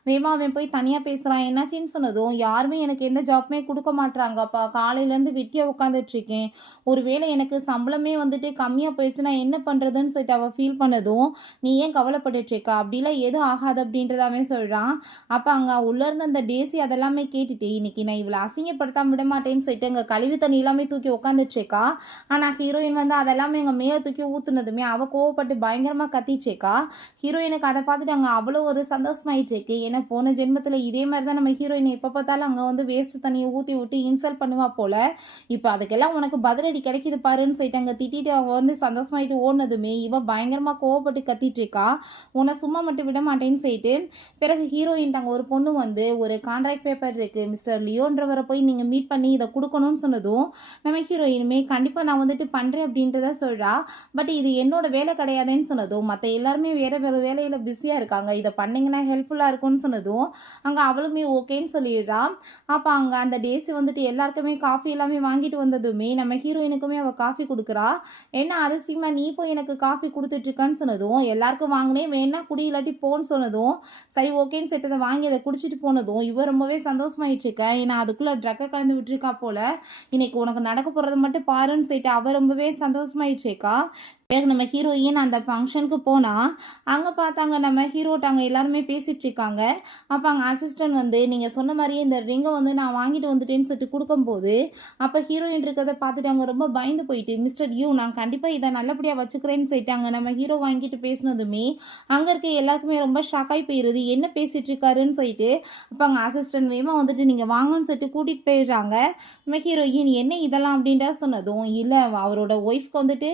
வேமா அவன் போய் தனியாக பேசுகிறான், என்னாச்சின்னு சொன்னதும் யாருமே எனக்கு எந்த ஜாப்புமே கொடுக்க மாட்டாங்கப்பா, காலையிலேருந்து வெட்டியாக உட்காந்துட்ருக்கேன், ஒருவேளை எனக்கு சம்பளமே வந்துட்டு கம்மியாக போயிடுச்சு நான் என்ன பண்ணுறதுன்னு சொல்லிட்டு அவள் ஃபீல் பண்ணதும் நீ ஏன் கவலைப்பட்டுட்ருக்கா, அப்படிலாம் எதுவும் ஆகாது அப்படின்றதாவே சொல்கிறான். அப்போ அங்கே உள்ளேருந்து அந்த டேசி அதெல்லாமே கேட்டுட்டு இன்னைக்கு நான் இவளை அசிங்கப்படுத்தாம விட மாட்டேன்னு சொல்லிட்டு அங்கே கழிவு தண்ணி எல்லாமே தூக்கி உட்காந்துட்ருக்கா. ஆனால் ஹீரோயின் வந்து அதெல்லாமே எங்கள் மேலே தூக்கி ஊற்றுனதுமே அவள் கோவப்பட்டு பயங்கரமாக கத்திச்சேக்கா. ஹீரோயினுக்கு அதை பார்த்துட்டு அங்கே அவ்வளோ ஒரு சந்தோஷமாயிட்டு இருக்கு. ஏன்னா போன ஜென்மத்தில் இதே மாதிரி தான் நம்ம ஹீரோயினை எப்போ பார்த்தாலும் அங்கே வந்து வேஸ்ட் தண்ணியை ஊற்றி விட்டு இன்சல்ட் பண்ணுவா போல. இப்போ அதுக்கெல்லாம் உனக்கு பதிலடி கிடைக்கிது பாருன்னு சொல்லிட்டு அங்கே திட்டிட்டு அவள் வந்து சந்தோஷமாயிட்டு ஓடினதுமே இவ பயங்கரமாக கோவப்பட்டு கத்திட்டு இருக்கா. உன்னை சும்மா மட்டும் விட மாட்டேன்னு சொல்லிட்டு பிறகு ஹீரோயின் அங்கே ஒரு பொண்ணு வந்து ஒரு கான்ட்ராக்ட் பேப்பர் இருக்குது மிஸ்டர் லியோன்றவரை போய் நீங்கள் மீட் பண்ணி பண்ணி இதை கொடுக்கணும்னு சொன்னதும் நம்ம ஹீரோயினுமே கண்டிப்பாக நான் வந்துட்டு பண்ணுறேன் அப்படின்றத சொல்கிறா. பட் இது என்னோட வேலை கிடையாதுன்னு சொன்னதும் மற்ற எல்லாருமே வேறு வேறு வேலையில் பிஸியாக இருக்காங்க, இதை பண்ணிங்கன்னா ஹெல்ப்ஃபுல்லாக இருக்கும்னு சொன்னதும் அங்கே அவளுமே ஓகேன்னு சொல்லிடுறா. அப்போ அங்கே அந்த டேஸி வந்துட்டு எல்லாருக்குமே காஃபி எல்லாமே வாங்கிட்டு வந்ததுமே நம்ம ஹீரோயினுக்குமே அவள் காஃபி கொடுக்குறா. என்ன அதிசயமா நீ போய் எனக்கு காஃபி கொடுத்துட்ருக்கான்னு சொன்னதும் எல்லாருக்கும் வாங்கினேன் வேணா குடி இல்லாட்டி போன்னு சொன்னதும் சரி ஓகேன்னு சொல்லிட்டு அதை வாங்கி அதை குடிச்சிட்டு போனதும் இவ ரொம்பவே சந்தோஷமாயிட்டு இருக்க. ஏன்னா அதுக்குள்ளே ட்ரக்கை கலந்து விட்டுருக்கா போல, இன்னைக்கு உனக்கு நடக்க போகிறது மட்டும் பாருன்னு சொல்லிட்டு அவள் ரொம்பவே சந்தோஷமாயிட்டு இருக்கா. நம்ம ஹீரோயின் அந்த ஃபங்க்ஷனுக்கு போனால் அங்கே பார்த்தாங்க நம்ம ஹீரோட்ட அங்கே எல்லாருமே பேசிகிட்டு இருக்காங்க. அப்போ அங்கே அசிஸ்டன்ட் வந்து நீங்கள் சொன்ன மாதிரியே இந்த ரிங்கை வந்து நான் வாங்கிட்டு வந்துட்டேன்னு சொல்லிட்டு கொடுக்கும்போது அப்போ ஹீரோயின் இருக்கிறத பார்த்துட்டு அவங்க ரொம்ப பயந்து போயிட்டு மிஸ்டர் யூ நான் கண்டிப்பாக இதை நல்லபடியாக வச்சுக்கிறேன்னு சொல்லிட்டாங்க. நம்ம ஹீரோ வாங்கிட்டு பேசினதுமே அங்கே இருக்க எல்லாருக்குமே ரொம்ப ஷாக்காகி போயிடுது, என்ன பேசிகிட்டு இருக்காருன்னு சொல்லிட்டு. அப்போ அங்கே அசிஸ்டன்ட் வேகமாக வந்துட்டு நீங்கள் வாங்கன்னு சொல்லிட்டு கூட்டிகிட்டு போயிடுறாங்க. நம்ம ஹீரோயின் என்ன இதெல்லாம் அப்படின்ட்டு சொன்னதும் இல்லை அவரோட ஒய்ஃப்க்கு வந்துட்டு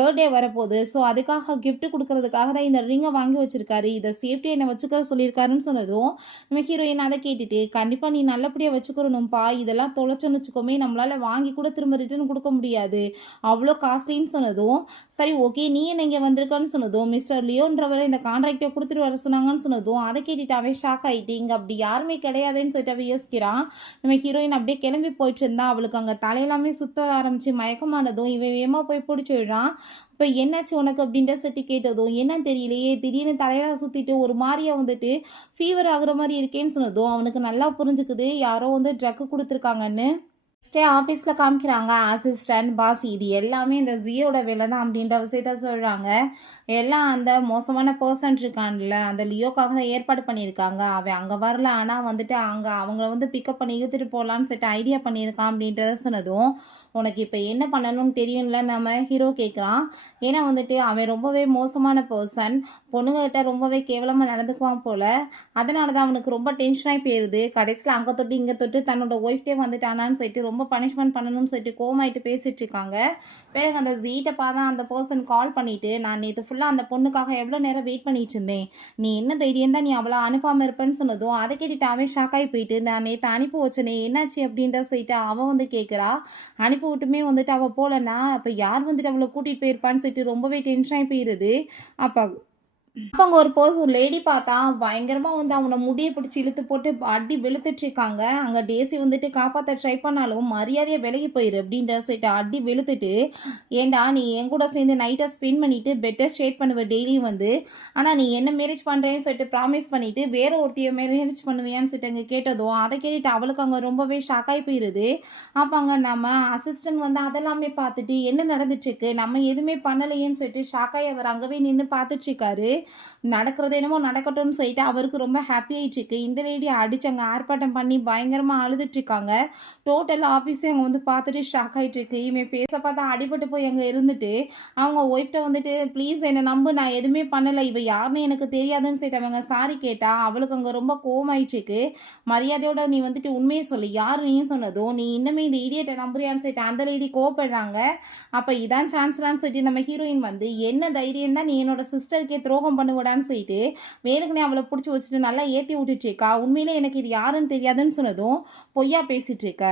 பர்த்டே வரப்போகுது, ஸோ அதுக்காக கிஃப்ட் கொடுக்கறதுக்காக தான் இந்த ரிங்கை வாங்கி வச்சிருக்காரு, இதை சேஃப்டியாக என்னை வச்சுக்கிற சொல்லியிருக்காருன்னு சொன்னதும் நம்ம ஹீரோயின் அதை கேட்டுட்டு கண்டிப்பாக நீ நல்லபடியாக வச்சுக்கிறணும்ப்பா, இதெல்லாம் தொலைச்சோன்னு வச்சுக்கோமே நம்மளால் வாங்கி கூட திரும்ப ரிட்டர்ன் கொடுக்க முடியாது, அவ்வளோ காஸ்ட்லின்னு சொன்னதும் சரி ஓகே நீ என்ன இங்கே வந்திருக்கான்னு சொன்னதும் மிஸ்டர் லியோன்றவரை இந்த கான்ட்ராக்டை கொடுத்துட்டு வர சொன்னாங்கன்னு சொன்னதும் அதை கேட்டுட்டு அவை ஷாக் ஆகிட்டு இங்கே அப்படி யாருமே கிடையாதுன்னு சொல்லிட்டு அவ யோசிக்கிறான். நம்ம ஹீரோயின் அப்படியே கிளம்பி போயிட்டு இருந்தா அவளுக்கு அங்கே தலையெல்லாமே சுத்த ஆரம்பிச்சு மயக்கமானதும் இவன் வேகமாக போய் பிடிச்சி விடுறான். இப்போ என்னாச்சு உனக்கு அப்படின்ற சட்டி கேட்டதும் என்னன்னு தெரியலையே திடீர்னு தலையெல்லாம் சுற்றிட்டு ஒரு மாதிரியா வந்துட்டு ஃபீவர் ஆகுற மாதிரி இருக்கேன்னு சொன்னதும் அவனுக்கு நல்லா புரிஞ்சுக்குது யாரோ வந்து ட்ரக்கு கொடுத்துருக்காங்கன்னு. நெக்ஸ்டே ஆஃபீஸில் காமிக்கிறாங்க அசிஸ்டன்ட் பாஸ் இது எல்லாமே இந்த ஜியோட வேலை தான் அப்படின்ற விஷயத்த சொல்கிறாங்க. எல்லாம் அந்த மோசமான பர்சன் இருக்கான்ல அந்த லியோக்காக தான் ஏற்பாடு பண்ணியிருக்காங்க, அவன் அங்கே வரல ஆனால் வந்துட்டு அங்கே அவங்கள வந்து பிக்கப் பண்ணி இழுத்துட்டு போகலான்னு சொல்லிட்டு ஐடியா பண்ணியிருக்கான் அப்படின்றத சொன்னதும் உனக்கு இப்போ என்ன பண்ணணும்னு தெரியும்ல நம்ம ஹீரோ கேட்குறான். ஏன்னா வந்துட்டு அவன் ரொம்பவே மோசமான பர்சன், பொண்ணுங்ககிட்ட ரொம்பவே கேவலமாக நடந்துக்குவான் போல், அதனால தான் அவனுக்கு ரொம்ப டென்ஷனாகி போயிடுது. கடைசியில் அங்கே தொட்டு இங்கே தொட்டு தன்னோட ஒய்ஃப்டே வந்துட்டானான்னு சொல்லிட்டு ரொம்ப பனிஷ்மெண்ட் பண்ணணும்னு சொல்லிட்டு கோமாயிட்டு பேசிகிட்டு இருக்காங்க. பிறகு அந்த ஜீட்டை பார்த்தா அந்த பர்சன் கால் பண்ணிவிட்டு நான் நேற்று ஃபுல்லாக அந்த பொண்ணுக்காக எவ்வளோ நேரம் வெயிட் பண்ணிட்டு இருந்தேன், நீ என்ன தைரியம் தான் நீ அவளை அனுப்பாமல் இருப்பேன்னு சொன்னதும் அதை கேட்டுட்டு அவன் ஷாக்காகி போயிட்டு நான் நேற்று அனுப்பி வச்சனே என்னாச்சு அப்படின்ற சொல்லிட்டு அவள் வந்து கேட்குறா. அனுப்பி விட்டுமே வந்துட்டு அவள் போகலன்னா அப்போ யார் வந்துட்டு அவளை கூட்டிகிட்டு போயிருப்பான்னு சொல்லிட்டு ரொம்பவே டென்ஷனாகி போயிடுது. அப்போ அப்போ அங்கே ஒரு லேடி பார்த்தா பயங்கரமாக வந்து அவனை முடியை பிடிச்சி இழுத்து போட்டு அடி வெளுத்துட்டு இருக்காங்க. அங்கே டேசி வந்துட்டு காப்பாற்ற ட்ரை பண்ணாலும் மரியாதையாக விலகி போயிரு அப்படின்ற சொல்லிட்டு அடி வெளுத்துட்டு ஏண்டா நீ என் கூட சேர்ந்து நைட்டை ஸ்பெண்ட் பண்ணிவிட்டு பெட்டர் ஷேட் பண்ணுவ டெய்லியும் வந்து, ஆனால் நீ என்ன மேரேஜ் பண்ணுறேன்னு சொல்லிட்டு ப்ராமிஸ் பண்ணிவிட்டு வேற ஒருத்தையை மேரேஜ் பண்ணுவியான்னு சொல்லிட்டு அங்கே கேட்டதும் அதை கேட்டுட்டு அவளுக்கு அங்கே ரொம்பவே ஷாக்காகி போயிடுது. அப்போ அங்கே நம்ம அசிஸ்டன்ட் வந்து அதெல்லாமே பார்த்துட்டு என்ன நடந்துட்டுருக்கு நம்ம எதுவுமே பண்ணலையேன்னு சொல்லிட்டு ஷாக்காகி அவர் அங்கேவே நின்று பார்த்துட்ருக்காரு. நடக்கிறது என்னமோ நடக்கட்டும்னு சொல்லிட்டு அவருக்கு ரொம்ப ஹாப்பி ஆயிடுச்சு. இந்த லேடி அடிச்சாங்க ஆர்ப்பாட்டம் பண்ணி பயங்கரமாக அழுதுட்டு இருக்காங்க. டோட்டல் ஆஃபீஸே அவங்க வந்து பார்த்துட்டு ஷாக் ஆகிட்டு இருக்கு. இவன் பேச பார்த்தா அடிபட்டு போய் அங்கே இருந்துட்டு அவங்க ஒய்ஃப்ட்ட வந்துட்டு ப்ளீஸ் என்னை நம்பு நான் எதுவுமே பண்ணலை இவ யாருன்னு எனக்கு தெரியாதுன்னு சொல்லிட்டு அவங்க சாரி கேட்டா அவளுக்கு அங்கே ரொம்ப கோவமாயிடுச்சுக்கு. மரியாதையோட நீ வந்துட்டு உண்மையை சொல்லி யார் நீ சொன்னதும் நீ இன்னுமே இந்த இடியட்டை நம்புறியான்னு சொல்லிட்டு அந்த லேடி கோவப்படுறாங்க. அப்போ இதான் சான்ஸ்லான்னு சொல்லிட்டு நம்ம ஹீரோயின் வந்து என்ன தைரியம் தான் நீ என்னோட சிஸ்டருக்கே துரோகம் பண்ணுவடான்னு சொல்லிட்டு வேணுக்குனே அவளை பிடிச்சி வச்சுட்டு நல்லா ஏற்றி விட்டுட்டு இருக்கா. உண்மையிலே எனக்கு இது யாருன்னு தெரியாதுன்னு சொன்னதும் பொய்யா பேசிட்டு இருக்க,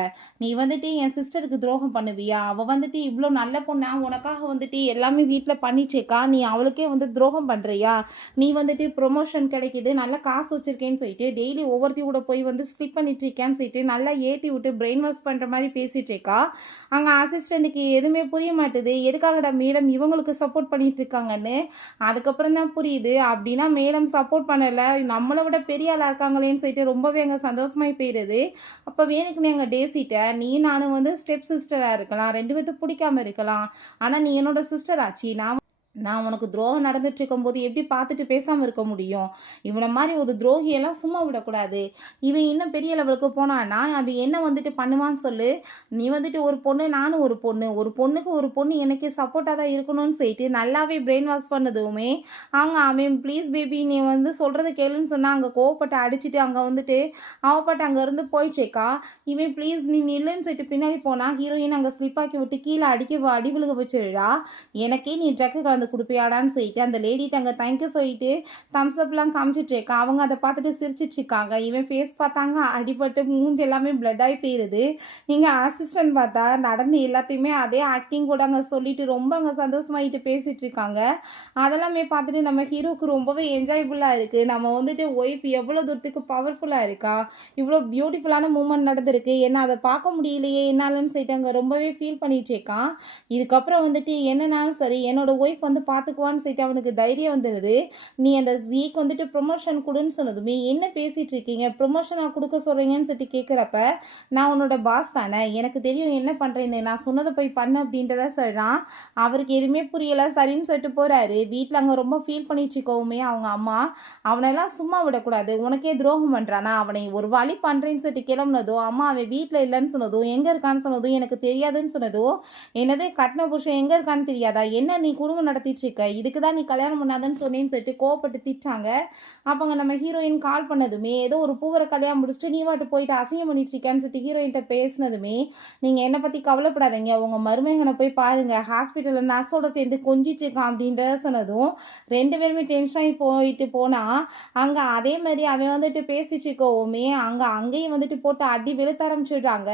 நீ வந்துட்டு என் சிஸ்டருக்கு துரோகம் பண்ணுவியா, அவள் வந்துட்டு இவ்வளோ நல்ல பொண்ணா உனக்காக வந்துட்டு எல்லாமே வீட்டில் பண்ணிட்டு இருக்கா, நீ அவளுக்கே வந்து துரோகம் பண்ணுறியா, நீ வந்துட்டு ப்ரொமோஷன் கிடைக்கிது நல்ல காசு வச்சிருக்கேன்னு சொல்லிட்டு டெய்லி ஒவ்வொருத்தையும் கூட போய் வந்து ஸ்லிப் பண்ணிட்டு இருக்கேன்னு சொல்லிட்டு நல்லா ஏற்றி விட்டு பிரெயின் வாஷ் பண்ணுற மாதிரி பேசிட்டு இருக்கா. அங்கே அசிஸ்டண்ட்டுக்கு எதுவுமே புரிய மாட்டுது, எதுக்காகடா மேடம் இவங்களுக்கு சப்போர்ட் பண்ணிட்டு இருக்காங்கன்னு. அதுக்கப்புறம் தான் புரியுது அப்படின்னா மேடம் சப்போர்ட் பண்ணலை நம்மளை விட பெரிய ஆளாக இருக்காங்களேன்னு சொல்லிட்டு ரொம்பவே அங்கே சந்தோஷமாகி போயிடுது. அப்போ வேணுக்குன்னு எங்கள் டேசிட்ட நீ நானும் வந்து ஸ்டெப் சிஸ்டராக இருக்கலாம், ரெண்டு பேர்த்துக்கு பிடிக்காம இருக்கலாம், ஆனால் நீ என்னோட சிஸ்டர் ஆச்சு, நான் உனக்கு துரோகம் நடந்துட்டு இருக்கும்போது எப்படி பார்த்துட்டு பேசாமல் இருக்க முடியும், இவனை மாதிரி ஒரு துரோகியெல்லாம் சும்மா விடக்கூடாது, இவன் இன்னும் பெரிய லெவலுக்கு போனான்னா அவன் என்ன வந்துட்டு பண்ணுவான்னு சொல்லு, நீ வந்துட்டு ஒரு பொண்ணு நானும் ஒரு பொண்ணுக்கு ஒரு பொண்ணு எனக்கு சப்போர்ட்டாக தான் இருக்கணும்னு சொல்லிட்டு நல்லாவே பிரெயின் வாஷ் பண்ணதுமே அங்கே அவன் ப்ளீஸ் பேபி நீ வந்து சொல்கிறத கேளுன்னு சொன்னால் அங்கே கோவப்பட்டு அடிச்சுட்டு அங்கே வந்துட்டு அவப்பாட்டு அங்கேருந்து போயிடுச்சேக்கா. இவன் ப்ளீஸ் நீ நில்லுன்னு சொல்லிட்டு பின்னாடி போனால் ஹீரோயின் அங்கே ஸ்லிப்பாக்கி விட்டு கீழே அடி விழுக வச்சிருடா, எனக்கே நீ ட்ரக்கு கலந்து கொடுப்பியாடான்னு சொல்லிட்டு அந்த லேடிட்ட அங்கே தேங்க்யூ சொல்லிட்டு தம்ஸ் அப்லாம் காமிச்சிட்டு இருக்கா. அவங்க அதை பார்த்துட்டு சிரிச்சிட்டு இருக்காங்க. இவன் ஃபேஸ் பார்த்தாங்க அடிபட்டு மூஞ்சி எல்லாமே பிளட் ஆகி போயிருது. இங்கே அசிஸ்டன்ட் பார்த்தா நடந்து எல்லாத்தையுமே அதே ஆக்டிங் கூட அங்கே சொல்லிட்டு ரொம்ப அங்கே சந்தோஷமாயிட்டு பேசிட்டு இருக்காங்க. அதெல்லாமே பார்த்துட்டு நம்ம ஹீரோவுக்கு ரொம்பவே என்ஜாயபுல்லாக இருக்குது. நம்ம வந்துட்டு ஒய்ஃப் எவ்வளோ தூரத்துக்கு பவர்ஃபுல்லாக இருக்கா, இவ்வளோ பியூட்டிஃபுல்லான மூமெண்ட் நடந்திருக்கு, என்ன அதை பார்க்க முடியலையே என்னாலன்னு சொல்லிட்டு அங்கே ரொம்பவே ஃபீல் பண்ணிட்டு இருக்கான். இதுக்கப்புறம் வந்துட்டு என்னன்னாலும் சரி என்னோட ஒய்ஃப் வந்து பார்த்துக்குவான்னு சொல்லிட்டு அவனுக்கு தைரியம் வந்துடுது. நீ அந்த ஜீக்கு வந்துட்டு ப்ரொமோஷன் கொடுன்னு சொன்னதுமே என்ன பேசிகிட்டு இருக்கீங்க, ப்ரொமோஷனாக கொடுக்க சொல்கிறீங்கன்னு சொல்லிட்டு கேட்குறப்ப நான் உன்னோட பாஸ் தானே, எனக்கு தெரியும் என்ன பண்ணுறேன்னு, நான் சொன்னதை போய் பண்ண அப்படின்றத சொல்கிறான். அவருக்கு எதுவுமே புரியலை, சரின்னு சொல்லிட்டு போகிறாரு. வீட்டில் அங்கே ரொம்ப ஃபீல் பண்ணிட்டு இருக்கவுமே அவங்க அம்மா அவனெல்லாம் சும்மா விடக்கூடாது, உனக்கே துரோகம் பண்ணுறானா, அவனை ஒரு வழி பண்ணுறேன்னு சொல்லிட்டு கிளம்புனதும் அம்மா அவன் வீட்டில் இல்லைன்னு சொன்னதும் எங்கே இருக்கான்னு சொன்னதும் எனக்கு தெரியாதுன்னு சொன்னதும் என்னது கட்டின புருஷன் எங்கே இருக்கான்னு தெரியாதா, என்ன நீ குடும்பம் நடத்திட்டு இருக்க, இதுக்கு தான் நீ கல்யாணம் பண்ணாதன்னு சொன்னேன்னு சொல்லிட்டு கோவப்பட்டு திட்டாங்க. அப்போங்க நம்ம ஹீரோயின் கால் பண்ணதுமே ஏதோ ஒரு பூவரை கல்யாணம் முடிச்சுட்டு நீ வாட்டு போயிட்டு அசிங்கம் பண்ணிட்டு இருக்கான்னு சொல்லிட்டு ஹீரோயின்கிட்ட பேசினதுமே நீங்கள் என்னை பற்றி கவலைப்படாதீங்க, உங்கள் மருமகனை போய் பாருங்கள், ஹாஸ்பிட்டலில் நர்ஸோட சேர்ந்து கொஞ்சிட்டு இருக்கான் அப்படின்றத சொன்னதும் ரெண்டு பேருமே டென்ஷன் ஆகி போயிட்டு போனால் அங்கே அதே மாதிரி அவன் வந்துட்டு பேசிட்டு இருக்கோவுமே அங்கேயும் வந்துட்டு போட்டு அடி வெளுத்த ஆரம்பிச்சுட்டாங்க.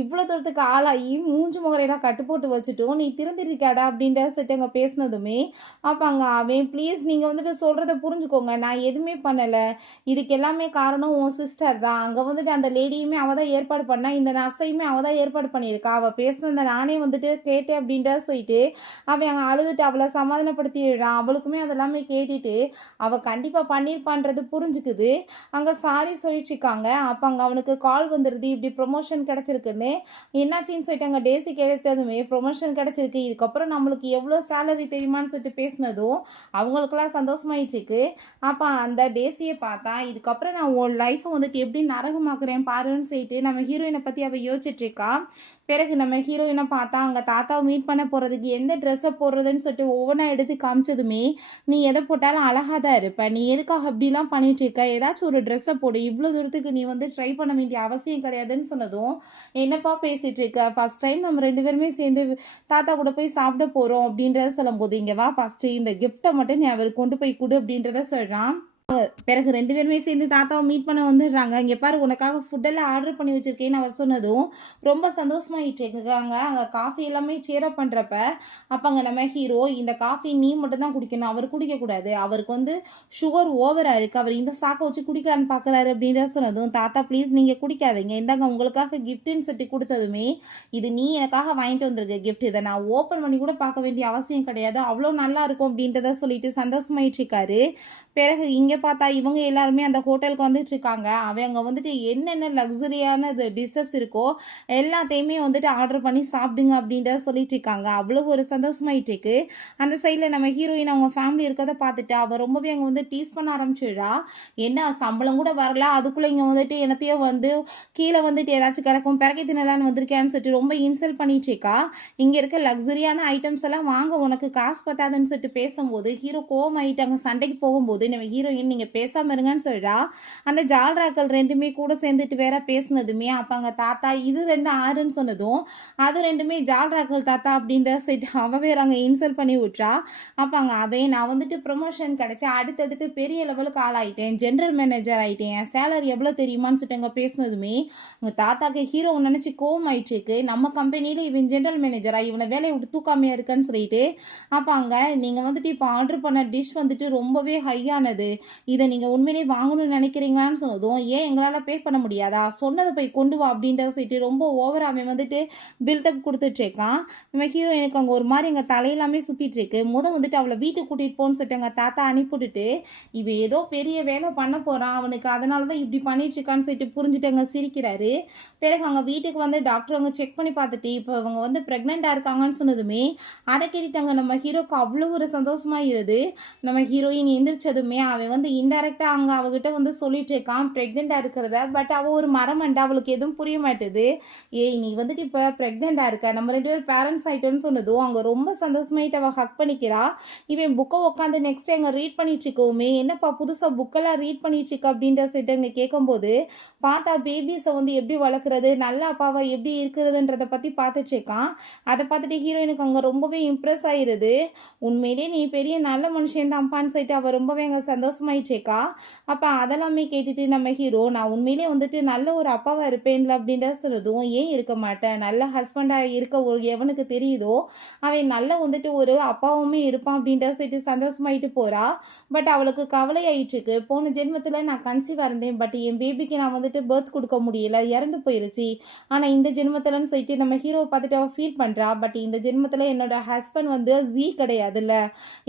இவ்வளோ தூரத்துக்கு ஆளாகி மூஞ்சி முகரையெல்லாம் கட்டு போட்டு வச்சுட்டும் நீ திருந்திருக்காடா அப்படின்ற சொல்லிட்டு அங்கே பேசினதுமே அப்போ அங்கே அவன் ப்ளீஸ் நீங்கள் வந்துட்டு சொல்கிறத புரிஞ்சுக்கோங்க, நான் எதுவுமே பண்ணலை, இதுக்கு எல்லாமே காரணம் உன் சிஸ்டர் தான், அங்கே வந்துட்டு அந்த லேடியுமே அவள் தான் ஏற்பாடு பண்ணா, இந்த நர்ஸையுமே அவள் தான் ஏற்பாடு பண்ணியிருக்கா, அவள் பேசுனதை நானே வந்துட்டு கேட்டேன் அப்படின்ற சொல்லிட்டு அவன் அங்கே அழுதுட்டு அவளை சமாதானப்படுத்திடுறான். அவளுக்குமே அதெல்லாமே கேட்டுட்டு அவள் கண்டிப்பாக பண்ணியிருப்பான்றது புரிஞ்சுக்குது. அங்கே சாரி சொல்லிட்டு இருக்காங்க. அப்போ அங்கே அவனுக்கு கால் வந்துடுது, இப்படி ப்ரொமோஷன் கிடச்சிருக்குன்னு. என்னாச்சின்னு சொல்லிட்டு அங்கே டேசி கிடைத்ததுமே ப்ரொமோஷன் கிடச்சிருக்கு, இதுக்கப்புறம் நம்மளுக்கு எவ்வளோ சேலரி தெரியுமான்னு சொல்லிட்டு பேசினதும் அவங்களுக்கெல்லாம் சந்தோஷமாயிட்டு இருக்கு. அப்போ அந்த டேசியை பார்த்தா இதுக்கப்புறம் நான் உன் லைஃப்பை வந்துட்டு எப்படி நரகமாக்குறேன் பாருன்னு சொல்லிட்டு நம்ம ஹீரோயினை பற்றி அவள் யோசிச்சுட்டு இருக்கா. பிறகு நம்ம ஹீரோயினை பார்த்தா அங்கே தாத்தாவை மீட் பண்ண போகிறதுக்கு எந்த ட்ரெஸ்ஸை போடுறதுன்னு சொல்லிட்டு ஒவ்வொன்றா எடுத்து காமிச்சதுமே நீ எதை போட்டாலும் அழகாக தான் இருப்ப, நீ எதுக்காக அப்படிலாம் பண்ணிட்டு இருக்க, ஏதாச்சும் ஒரு ட்ரெஸ்ஸை போடு, இவ்வளோ தூரத்துக்கு நீ வந்து ட்ரை பண்ண வேண்டிய அவசியம் கிடையாதுன்னு சொன்னதும் என்னப்பா பேசிகிட்டு இருக்க, ஃபஸ்ட் டைம் நம்ம ரெண்டு பேருமே சேர்ந்து தாத்தா கூட போய் சாப்பிட போகிறோம் அப்படின்றத சொல்லும்போது இங்கே வா ஃபஸ்ட்டு இந்த கிஃப்ட்டை மட்டும் நீ அவருக்கு கொண்டு போய் கொடு அப்படின்றத சொல்கிறான். பிறகு ரெண்டு பேருமே சேர்ந்து தாத்தாவை மீட் பண்ண வந்துடுறாங்க. இங்கே பாரு உனக்காக ஃபுட்டெல்லாம் ஆர்டர் பண்ணி வச்சுருக்கேன்னு அவர் சொன்னதும் ரொம்ப சந்தோஷமாயிட்டு இருக்காங்க. அங்கே காஃபி எல்லாமே சேரப் பண்ணுறப்ப அப்போ அங்கே நம்ம ஹீரோ இந்த காஃபி நீ மட்டும் தான் குடிக்கணும், அவர் குடிக்கக்கூடாது, அவருக்கு வந்து சுகர் ஓவராக இருக்குது, அவர் இந்த சாக்கை வச்சு குடிக்கலான்னு பார்க்குறாரு அப்படின்ற சொன்னதும் தாத்தா ப்ளீஸ் நீங்கள் குடிக்காதீங்க, இந்தாங்க உங்களுக்காக கிஃப்ட்டுன்னு சொல்லி கொடுத்ததுமே இது நீ எனக்காக வாங்கிட்டு வந்திருக்க கிஃப்ட், இதை நான் ஓப்பன் பண்ணி கூட பார்க்க வேண்டிய அவசியம் கிடையாது, அவ்வளோ நல்லா இருக்கும் அப்படின்றத சொல்லிட்டு சந்தோஷமாயிட்டு இருக்காரு. பிறகு இங்கே பார்த்தா இவங்க எல்லாருமே அந்த ஹோட்டலுக்கு வந்துட்டு இருக்காங்க. அவங்க வந்துட்டு என்னென்ன லக்ஸரியான டிஷ்ஷஸ் இருக்கோ எல்லாத்தையுமே வந்துட்டு ஆர்டர் பண்ணி சாப்பிடுங்க அப்படின்றத சொல்லிட்டு இருக்காங்க. அவ்வளோ ஒரு சந்தோஷமாயிட்டு இருக்கு. அந்த சைடில் நம்ம ஹீரோயின் அவங்க ஃபேமிலி இருக்கிறத பார்த்துட்டு அவள் ரொம்பவே அங்கே வந்து டீஸ் பண்ண ஆரம்பிச்சிடுறா. என்ன சம்பளம் கூட வரல, அதுக்குள்ளே இங்கே வந்துட்டு என்னத்தையோ வந்து கீழே வந்துட்டு ஏதாச்சும் கிடக்கும் பிறக்கி தினலான்னு வந்திருக்கேன்னு சொல்லிட்டு ரொம்ப இன்சல்ட் பண்ணிட்டு இருக்கா. இங்கே இருக்க லக்ஸரியான ஐட்டம்ஸ் எல்லாம் வாங்க உனக்கு காசு பத்தாதுன்னு சொல்லிட்டு பேசும்போது ஹீரோ கோவம் ஆகிட்டு அங்கே சண்டைக்கு போகும்போது நம்ம ஹீரோயின் நீங்கள் பேசாமல் இருங்கன்னு சொல்கிறா. அந்த ஜால்ராக்கள் ரெண்டுமே கூட சேர்ந்துட்டு வேற பேசுனதுமே அப்போ அங்கே தாத்தா இது ரெண்டு ஆறுன்னு சொன்னதும் அது ரெண்டுமே ஜால்ராக்கள் தாத்தா அப்படின்ற சொல்லிட்டு அவ வேற அங்கே இன்சல்ட் பண்ணி விட்றா. அப்போ அங்கே அவன் நான் வந்துட்டு ப்ரொமோஷன் கிடச்சி அடுத்தடுத்து பெரிய லெவலுக்கு ஆளாயிட்டேன், ஜென்ரல் மேனேஜர் ஆகிட்டேன், என் சேலரி எவ்வளோ தெரியுமான்னு சொல்லிட்டு அங்கே பேசுனதுமே உங்கள் தாத்தாக்கு ஹீரோ நினச்சி கோவம் ஆயிட்டுருக்கு. நம்ம கம்பெனியில் இவன் ஜென்ரல் மேனேஜராக இவனை வேலையை விட்டு தூக்காமையாக இருக்குன்னு சொல்லிட்டு அப்போ அங்கே நீங்கள் வந்துட்டு இப்போ ஆர்டர் பண்ண டிஷ் வந்துட்டு ரொம்பவே ஹையானது, இதை நீங்கள் உண்மையிலே வாங்கணும்னு நினைக்கிறீங்களான்னு சொன்னதும் ஏன் எங்களால் பே பண்ண முடியாதா, சொன்னதை போய் கொண்டு வா அப்படின்றத சொல்லிட்டு ரொம்ப ஓவராக வந்துட்டு பில்டப் கொடுத்துட்ருக்கான். நம்ம ஹீரோயினுக்கு அங்கே ஒரு மாதிரி எங்கள் தலையெல்லாமே சுற்றிட்டு இருக்கு. வந்துட்டு அவளை வீட்டுக்கு கூட்டிகிட்டு போன்னு சொல்லிட்டு எங்கள் தாத்தா அனுப்பிவிட்டுட்டு இவன் ஏதோ பெரிய வேலை பண்ண போகிறான் அவனுக்கு, அதனால தான் இப்படி பண்ணிட்டு இருக்கான்னு சொல்லிட்டு புரிஞ்சுட்டு அங்கே சிரிக்கிறாரு. பிறகு அங்கே வீட்டுக்கு வந்து டாக்டர் அவங்க செக் பண்ணி பார்த்துட்டு இப்போ அவங்க வந்து ப்ரெக்னெண்ட்டாக இருக்காங்கன்னு சொன்னதுமே அதை கேட்டுட்டாங்க நம்ம ஹீரோக்கு அவ்வளோ ஒரு சந்தோஷமாக இருது. நம்ம ஹீரோயின் எந்திரிச்சதுமே அவன் வந்து வந்து இன்டைரக்டா அங்க அவகிட்ட வந்து சொல்லிட்டு இருக்கான் பிரெக்னெண்டா இருக்கிறத. பட் அவ ஒரு மரமண்டா, அவளுக்கு எதுவும் புரிய மாட்டுது. ஏய் நீ வந்துட்டு இப்ப பிரெக்னெண்டா இருக்க, நம்ம 2 பேரும் பேரண்ட்ஸ் ஆயிட்டோம்னு சொன்னதும் அங்க ரொம்ப சந்தோஷமாயிட்டு அவ ஹக் பண்ணிக்கிறா. இவன் புக்க உட்காந்து நெக்ஸ்ட் அங்க ரீட் பண்ணிட்டு இருக்கவுமே, என்னப்பா புதுசா புக்கெல்லாம் ரீட் பண்ணிட்டு இருக்க அப்படின்ற சொல்லிட்டு அங்க கேட்கும்போது, பார்த்தா பேபிஸை வந்து எப்படி வளர்க்குறது, நல்ல அப்பாவா எப்படி இருக்கிறதுன்றத பத்தி பார்த்துட்டு இருக்கான். அதை பார்த்துட்டு ஹீரோயினுக்கு அங்க ரொம்பவே இம்ப்ரெஸ் ஆயிருது. உண்மையிலேயே நீ பெரிய நல்ல மனுஷன் தான்ப்பான்னு சொல்லிட்டு அவ ரொம்பவே அங்க சந்தோஷமாயிட்டு இருக்கா. அப்ப அதெல்லாமே கேட்டுட்டு நம்ம ஹீரோ, நான் உண்மையிலேயே வந்துட்டு நல்ல ஒரு அப்பாவா இருப்பேன்ல அப்படின்ற சொல்லுதும், ஏன் இருக்க மாட்டேன், நல்ல ஹஸ்பண்டா இருக்க ஒரு எவனுக்கு தெரியுதோ அவன் நல்ல வந்துட்டு ஒரு அப்பாவுமே இருப்பான் அப்படின்ற சொல்லிட்டு சந்தோஷமாயிட்டு போறா. பட் அவளுக்கு கவலை ஆயிட்டு இருக்கு. போன ஜென்மத்துல நான் கன்சீவா இருந்தேன், பட் என் பேபிக்கு நான் வந்துட்டு பர்த் கொடுக்க முடியல, இறந்து போயிருச்சு. ஆனா இந்த ஜென்மத்துலன்னு சொல்லிட்டு நம்ம ஹீரோவை பார்த்துட்டு அவ ஃபீல் பண்றா. பட் இந்த ஜென்மத்துல என்னோட ஹஸ்பண்ட் வந்து ஜீ கிடையாதுல்ல,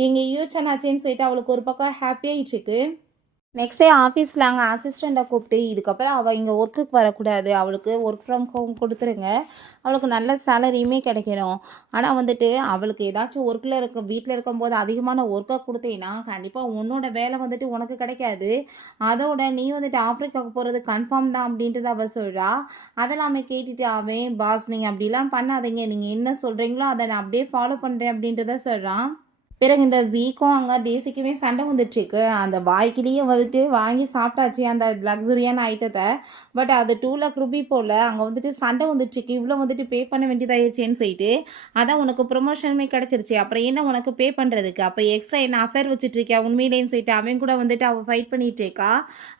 எங்கேயோ சனாச்சேன்னு சொல்லிட்டு அவளுக்கு ஒரு பக்கம் ஹாப்பி ஆயிட்டு இருக்கு. நெக்ஸ்ட் டே ஆஃபீஸில் அங்கே அசிஸ்டண்ட்டை கூப்பிட்டு, இதுக்கப்புறம் அவள் இங்கே ஒர்க்குக்கு வரக்கூடாது, அவளுக்கு ஒர்க் ஃப்ரம் ஹோம் கொடுத்துருங்க, அவளுக்கு நல்ல சேலரியுமே கிடைக்கணும். ஆனால் வந்துட்டு அவளுக்கு ஏதாச்சும் ஒர்க்கில் வீட்டில் இருக்கும்போது அதிகமான ஒர்க்கை கொடுத்தீங்கன்னா கண்டிப்பாக உன்னோட வேலை வந்துட்டு உனக்கு கிடைக்காது. அதோட நீ வந்துட்டு ஆஃப்ரிக்காவுக்கு போகிறது கன்ஃபார்ம் தான் அப்படின்ட்டு அவள் சொல்கிறா. அதெல்லாமே கேட்டுட்டு அவன், பாஸ் நீங்கள் அப்படிலாம் பண்ணாதீங்க, நீங்கள் என்ன சொல்கிறீங்களோ அதை நான் அப்படியே ஃபாலோ பண்ணுறேன் அப்படின்றத சொல்கிறான். பிறகு இந்த ஜீக்கும் அங்கே டேசிக்குமே சண்டை வந்துட்டுருக்கு. அந்த வாய்க்கிலேயே வந்துட்டு வாங்கி சாப்பிட்டாச்சு அந்த லக்ஸுரியான ஐட்டத்தை. பட் அது 2 lakh ரூபி போல் அங்கே வந்துட்டு சண்டை வந்துட்டுருக்கு, இவ்வளோ வந்துட்டு பே பண்ண வேண்டியதாகிடுச்சேன்னு சொல்லிட்டு. அதான் உனக்கு ப்ரொமோஷனுமே கிடச்சிருச்சு, அப்புறம் என்ன உனக்கு பே பண்ணுறதுக்கு, அப்போ எக்ஸ்ட்ரா என்ன அஃபேர் வச்சுட்ருக்கியா உண்மையிலேன்னு சொல்லிட்டு அவன் கூட வந்துட்டு அவள் ஃபைட் பண்ணிகிட்டு இருக்கா.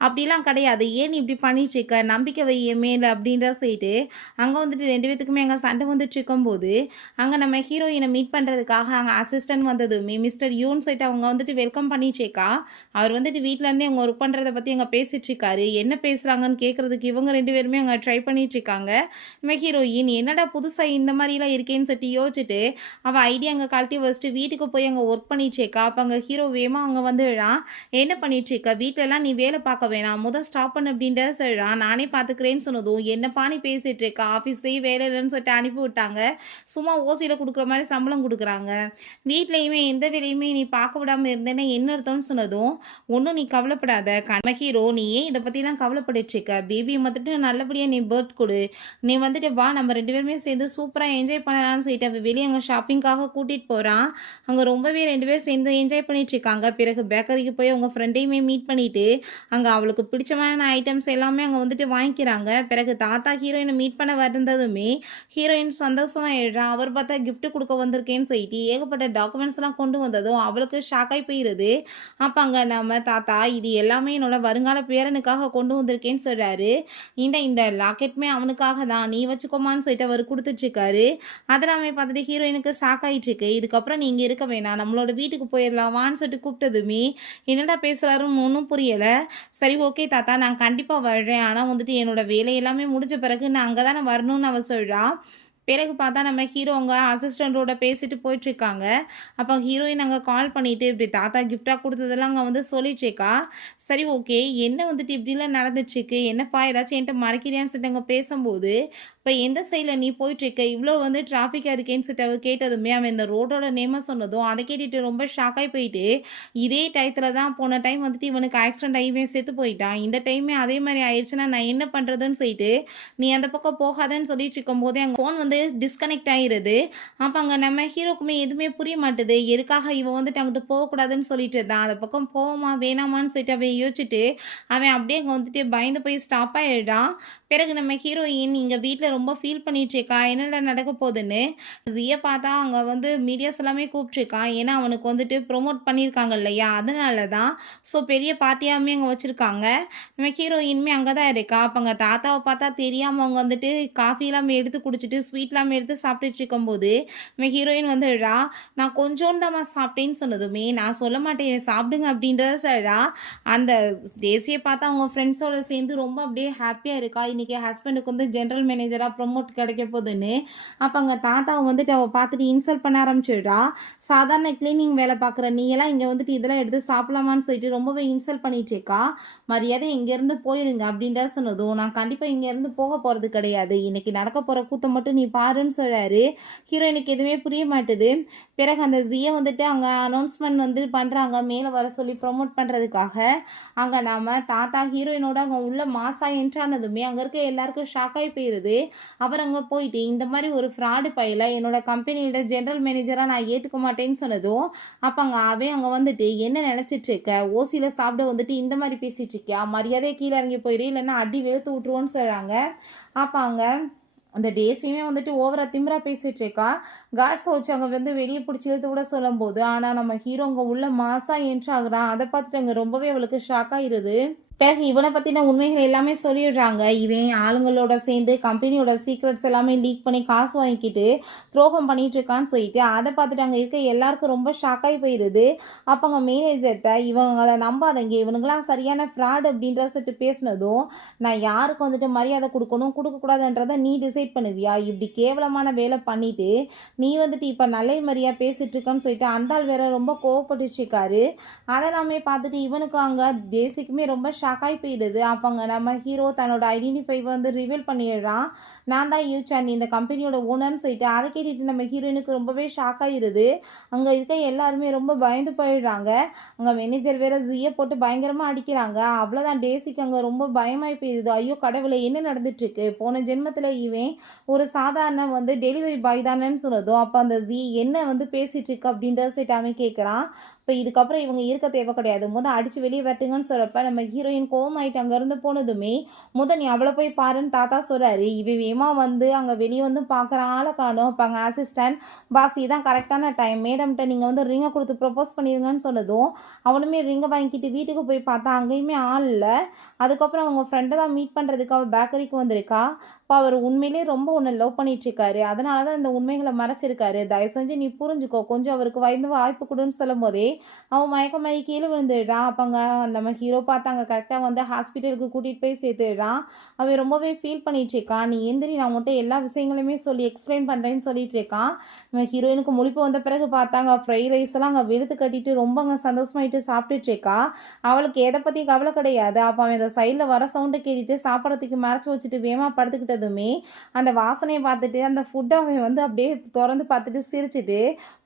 அப்படிலாம் கிடையாது, ஏன் நீ இப்படி பண்ணிகிட்ருக்க, நம்பிக்கை வை என் மேலே அப்படின்ற சொல்லிட்டு அங்கே வந்துட்டு 2 பேத்துக்குமே அங்கே சண்டை வந்துட்டு இருக்கும்போது அங்கே நம்ம ஹீரோயினை மீட் பண்ணுறதுக்காக அங்கே அசிஸ்டன்ட் வந்ததுமே மிஸ்டர் யூன்னு சொல்லிட்டு அவங்க வந்துட்டு வெல்கம் பண்ணிட்டேக்கா. அவர் வந்துட்டு வீட்டிலேருந்தே அவங்க ஒர்க் பண்ணுறதை பற்றி அங்கே பேசிட்டு இருக்காரு. என்ன பேசுகிறாங்கன்னு கேட்குறதுக்கு இவங்க 2 பேருமே அங்கே ட்ரை பண்ணிட்டு இருக்காங்க. நம்ம ஹீரோயின் என்னடா புதுசாக இந்த மாதிரிலாம் இருக்கேன்னு சொல்லிட்டு யோசிச்சுட்டு அவள் ஐடியா அங்கே கழட்டி வச்சுட்டு வீட்டுக்கு போய் அங்கே ஒர்க் பண்ணிட்டேக்கா. அப்போ அங்கே ஹீரோ வேமா அங்கே வந்துடுறான். என்ன பண்ணிட்டு இருக்க, வீட்டிலலாம் நீ வேலை பார்க்க வேணாம், முதல் ஸ்டாப் பண்ணு அப்படின்ற சொல்கிறான். நானே பார்த்துக்கிறேன்னு சொன்னதும் என்னப்பா நீ பேசிட்டு இருக்கா, ஆஃபீஸ்லேயே வேலை இல்லைன்னு சொல்லிட்டு அனுப்பி விட்டாங்க, சும்மா ஓசியில் கொடுக்குற மாதிரி சம்பளம் கொடுக்குறாங்க, வீட்லேயுமே எந்த வேலையுமே நீ பார்க்க விடாமல் இருந்தேன்னா என்ன அர்த்தம்னு சொன்னதும், ஒன்றும் நீ கவலைப்படாத கண்ண ஹீரோ, நீ ஏன் இதை பற்றிலாம் கவலைப்பட்டுட்டு இருக்க, பேபியை வந்துட்டு நல்லபடியாக நீ பர்த் கொடு, நீ வந்துட்டு வா நம்ம 2 பேருமே சேர்ந்து சூப்பராக என்ஜாய் பண்ணலாம்னு சொல்லிட்டு அவள் வெளியே அங்கே ஷாப்பிங்காக கூட்டிகிட்டு போகிறான். அங்கே ரொம்பவே 2 பேர் சேர்ந்து என்ஜாய் பண்ணிட்டு இருக்காங்க. பிறகு பேக்கரிக்கு போய் அவங்க ஃப்ரெண்டையுமே மீட் பண்ணிட்டு அங்கே அவளுக்கு பிடிச்சமான ஐட்டம்ஸ் எல்லாமே அங்கே வந்துட்டு வாங்கிக்கிறாங்க. பிறகு தாத்தா ஹீரோயினை மீட் பண்ண வந்ததுமே ஹீரோயின் சந்தோஷமாக அவர் பார்த்தா gift கொடுக்க வந்திருக்கேன்னு சொல்லிட்டு ஏகப்பட்ட டாக்குமெண்ட்ஸ்லாம் கொண்டு வந்ததும் அவளுக்கு ஷாக்காகி போயிடுது. அப்போ அங்கே நம்ம தாத்தா இது எல்லாமே என்னோட வருங்கால பேரனுக்காக கொண்டு வந்திருக்கேன்னு சொல்கிறாரு. இந்த லாக்கெட்டுமே அவனுக்காக தான், நீ வச்சுக்கோமான்னு சொல்லிட்டு அவர் கொடுத்துட்ருக்காரு. அதெல்லாமே பார்த்துட்டு ஹீரோயினுக்கு ஷாக்காயிட்ருக்கு. இதுக்கப்புறம் நீங்கள் இருக்க வேணாம், நம்மளோட வீட்டுக்கு போயிடலாம் வான்னு சொல்லிட்டு கூப்பிட்டதுமே என்னடா பேசுகிறாருன்னு ஒன்றும் புரியலை. சரி ஓகே தாத்தா நான் கண்டிப்பாக வர்றேன், ஆனால் வந்துட்டு என்னோட வேலை எல்லாமே முடிஞ்ச பிறகு நான் அங்கே தானே வரணும்னு அவ சொல்கிறா. பிறகு பார்த்தா நம்ம ஹீரோ அவங்க அசிஸ்டண்ட்டோட பேசிட்டு போயிட்டுருக்காங்க. அப்போ ஹீரோயின் அங்கே கால் பண்ணிவிட்டு இப்படி தாத்தா கிஃப்டாக கொடுத்ததெல்லாம் அங்கே வந்து சொல்லிட்டுருக்கா. சரி ஓகே என்ன வந்துட்டு இப்படிலாம் நடந்துட்டுருக்கு, என்னப்பா ஏதாச்சும் என்கிட்ட மறைக்கிறியான்னு சொல்லிட்டு அங்கே பேசும்போது, இப்போ எந்த சைடில் நீ போயிட்டுருக்க, இவ்வளோ வந்து டிராஃபிக்காக இருக்கேன்னு சொல்லிட்டு அவ கேட்டதுமே அவன் இந்த ரோடோட நேமை சொன்னதும் அதை கேட்டுட்டு ரொம்ப ஷாக்காகி போயிட்டு, இதே டயத்தில் தான் போன டைம் வந்துட்டு இவனுக்கு ஆக்சிடென்ட் ஆகி இவன் செத்து போயிட்டான், இந்த டைமே அதே மாதிரி ஆயிடுச்சுன்னா நான் என்ன பண்ணுறதுன்னு சொல்லிட்டு நீ அந்த பக்கம் போகாதன்னு சொல்லிட்டு இருக்கும்போதே அங்கே ஃபோன் வந்து டிஸ்கனெக்ட் ஆகிடுது. அப்போ அங்கே நம்ம ஹீரோக்குமே எதுவுமே புரிய மாட்டுது, எதுக்காக இவன் வந்துட்டு அங்கிட்டு போகக்கூடாதுன்னு சொல்லிட்டு தான் அந்த பக்கம் போவோமா வேணாமான்னு சொல்லிட்டு அவன் யோசிச்சுட்டு அவன் அப்படியே அங்கே வந்துட்டு பயந்து போய் ஸ்டாப் ஆகிடுறான். பிறகு நம்ம ஹீரோயின் இங்கே வீட்டில் ரொம்ப ஃபீல் பண்ணிட்டுருக்கா, என்னடா நடக்க போகுதுன்னு. ஜியை பார்த்தா அங்கே வந்து மீடியாஸ் எல்லாமே கூப்பிட்ருக்கான், ஏன்னா அவனுக்கு வந்துட்டு ப்ரொமோட் பண்ணியிருக்காங்க இல்லையா, அதனால தான். ஸோ பெரிய பார்ட்டியாகவே அங்கே வச்சுருக்காங்க. நம்ம ஹீரோயின்மே அங்கே தான் இருக்கா. அப்போ அங்கே தாத்தாவை பார்த்தா தெரியாமல் அவங்க வந்துட்டு காஃபிலாம் எடுத்து குடிச்சிட்டு ஸ்வீட்லாம் எடுத்து சாப்பிட்டுட்டு இருக்கும்போது நம்ம ஹீரோயின் வந்துடுறா. நான் கொஞ்சோண்டு தான் சாப்பிட்டேன்னு சொன்னதுமே நான் சொல்ல மாட்டேன் சாப்பிடுங்க அப்படின்றத சொல்கிறா. அந்த தேசியை பார்த்தா அவங்க ஃப்ரெண்ட்ஸோட சேர்ந்து ரொம்ப அப்படியே ஹாப்பியாக இருக்கா. இன்னைக்கு ஹஸ்பண்டுக்கு வந்து ஜெனரல் மேனேஜராக ப்ரொமோட் கிடைக்க போகுதுன்னு. அப்போ அங்கே தாத்தாவை வந்துட்டு அவள் பார்த்துட்டு இன்சல்ட் பண்ண ஆரம்பிச்சிடுறா. சாதாரண கிளீனிங் வேலை பார்க்குற நீ எல்லாம் இங்கே வந்துட்டு இதெல்லாம் எடுத்து சாப்பிடலாமான்னு சொல்லிட்டு ரொம்பவே இன்சல்ட் பண்ணிட்டு இருக்கா. மரியாதை இங்கேருந்து போயிருங்க அப்படின்ற சொன்னதும், நான் கண்டிப்பாக இங்கேருந்து போக போகிறது கிடையாது, இன்னைக்கு நடக்க போகிற கூத்தை மட்டும் நீ பாருன்னு சொல்கிறாரு. ஹீரோயினுக்கு எதுவுமே புரிய மாட்டுது. பிறகு அந்த ஜியை வந்துட்டு அங்கே அனௌன்ஸ்மெண்ட் வந்து பண்ணுறாங்க மேலே வர சொல்லி ப்ரொமோட் பண்ணுறதுக்காக. அங்கே நாம் தாத்தா ஹீரோயினோட அங்கே உள்ள மாசா என்ட்ரானதுமே அங்கே இருக்க எல்லாருக்கும் ஷாக் ஆகி போயிடுது. அவர் அங்கே போயிட்டு இந்த மாதிரி ஒரு ஃப்ராடு பையில என்னோட கம்பெனியோட ஜென்ரல் மேனேஜராக நான் ஏற்றுக்க மாட்டேன்னு சொன்னதும், அப்போ அவன் அங்கே வந்துட்டு என்ன நினச்சிட்டு இருக்க, ஓசியில் சாப்பிட வந்துட்டு இந்த மாதிரி பேசிட்டு இருக்கியா, மரியாதையை கீழே இறங்கி போயிரு இல்லைன்னா அடி வெளுத்து விட்டுருவோன்னு சொல்கிறாங்க. அப்போ அங்கே அந்த டேஸையுமே வந்துட்டு ஓவரா திமிரா பேசிட்டு இருக்கா. காட்ஸை வச்சு அங்கே வந்து வெளியே பிடிச்சி இழுத்து கூட சொல்லும் போது, ஆனால் நம்ம ஹீரோ அங்கே உள்ள மாசா என்ட்ராகிறான். அதை பார்த்துட்டு அங்கே ரொம்பவே அவளுக்கு ஷாக் ஆயிருது. பிறகு இவனை பற்றின உண்மைகள் எல்லாமே சொல்லிடுறாங்க. இவன் ஆளுங்களோட சேர்ந்து கம்பெனியோட சீக்ரெட்ஸ் எல்லாமே லீக் பண்ணி காசு வாங்கிக்கிட்டு துரோகம் பண்ணிட்டு இருக்கான்னு சொல்லிட்டு அதை பார்த்துட்டு அங்கே இருக்க எல்லாருக்கும் ரொம்ப ஷாக்காகி போயிடுது. அப்போ அங்கே மேனேஜர்கிட்ட இவங்களை நம்பாதங்க, இவனுங்களாம் சரியான ஃப்ராட் அப்படின்ற சொல்லிட்டு பேசினதும், நான் யாருக்கு வந்துட்டு மரியாதை கொடுக்கணும் கொடுக்கக்கூடாதுன்றதை நீ டிசைட் பண்ணுவியா, இப்படி கேவலமான வேலை பண்ணிட்டு நீ வந்துட்டு இப்போ நல்ல மாதிரியாக பேசிட்டு இருக்கன்னு சொல்லிட்டு அந்த ஆள் வேற ரொம்ப கோவப்பட்டுச்சுக்காரு. அதெல்லாமே பார்த்துட்டு இவனுக்கு அங்கே பேசிக்குமே ரொம்ப ஷாக்காகி போயிடுது. அப்போங்க நம்ம ஹீரோ தன்னோட ஐடென்டிஃபை வந்து ரிவீல் பண்ணிடுறான். நான் தான் யூச்சான் இந்த கம்பெனியோட ஓனர்னு சொல்லிட்டு. அதை கேட்டுட்டு நம்ம ஹீரோயினுக்கு ரொம்பவே ஷாக் ஆகிடுது. அங்கே இருக்க எல்லாருமே ரொம்ப பயந்து போயிடுறாங்க. அங்கே மேனேஜர் வேற ஜியை போட்டு பயங்கரமாக அடிக்கிறாங்க. அவ்வளோதான் டேசிக்கு அங்கே ரொம்ப பயமாகி போயிடுது. ஐயோ கடவுளை என்ன நடந்துட்டுருக்கு, போன ஜென்மத்தில் இவன் ஒரு சாதாரண வந்து டெலிவரி பாய் தானேன்னு சொன்னதும், அப்போ அந்த ஜி என்ன வந்து பேசிகிட்டு இருக்கு அப்படின்றத சொல்லிட்டு அவன் கேட்குறான். இப்போ இதுக்கப்புறம் இவங்க இருக்க தேவை கிடையாது, அடித்து வெளியே வரட்டுங்கன்னு சொல்கிறப்ப நம்ம ஹீரோயின் கோவமாயிட்டு அங்கேருந்து போனதுமே, நீ அவளை போய் பாருன்னு தாத்தா சொல்கிறாரு. வேமா வந்து அங்கே வெளியே வந்து பார்க்குற ஆளை காணும். இப்போ அங்கே அசிஸ்டன்ட் பாஸ் இதான் கரெக்டான டைம், மேடம்கிட்ட நீங்கள் வந்து ரிங்கை கொடுத்து ப்ரப்போஸ் பண்ணிடுங்கன்னு சொன்னதும் அவனுமே ரிங்கை வாங்கிக்கிட்டு வீட்டுக்கு போய் பார்த்தா அங்கேயுமே ஆள் இல்லை. அதுக்கப்புறம் அவங்க ஃப்ரெண்டை தான் மீட் பண்ணுறதுக்கு அவள் பேக்கரிக்கு வந்திருக்கா. இப்போ அவர் உண்மையிலே ரொம்ப உன்னை லவ் பண்ணிகிட்ருக்காரு, அதனால தான் இந்த உண்மைகளை மறைச்சிருக்காரு, தயவு செஞ்சு நீ புரிஞ்சுக்கோ, கொஞ்சம் அவருக்கு வாய்ப்பு கொடுன்னு சொல்லும் போதே அவன் மயக்கமாயி கீழே விழுந்துடுறான். அப்போங்க நம்ம ஹீரோ பார்த்தாங்க கரெக்டாக வந்து ஹாஸ்பிட்டலுக்கு கூட்டிகிட்டு போய் சேர்த்துடுறான். அவன் ரொம்பவே ஃபீல் பண்ணிட்டு இருக்கான். நீ எந்திரி, நான் உன்கிட்ட எல்லா விஷயங்களுமே சொல்லி எக்ஸ்பிளைன் பண்ணுறேன்னு சொல்லிட்டு இருக்கான். நம்ம ஹீரோயினுக்கு முழிப்பு வந்த பிறகு பார்த்தாங்க ஃப்ரைட் ரைஸ் எல்லாம் அங்கே வெளுத்து கட்டிட்டு ரொம்ப அங்கே சந்தோஷமாயிட்டு சாப்பிட்டுட்டு இருக்கா. அவளுக்கு எதை பற்றி கவலை கிடையாது. அப்போ அவன் இந்த சைடில் வர சவுண்டை கேட்டுட்டு சாப்பிட்றதுக்கு மறைச்சி வச்சுட்டு வேகமாக படுத்துக்கிட்டதுமே அந்த வாசனையை பார்த்துட்டு அந்த ஃபுட்டை அவன் வந்து அப்படியே திறந்து பார்த்துட்டு சிரிச்சுட்டு,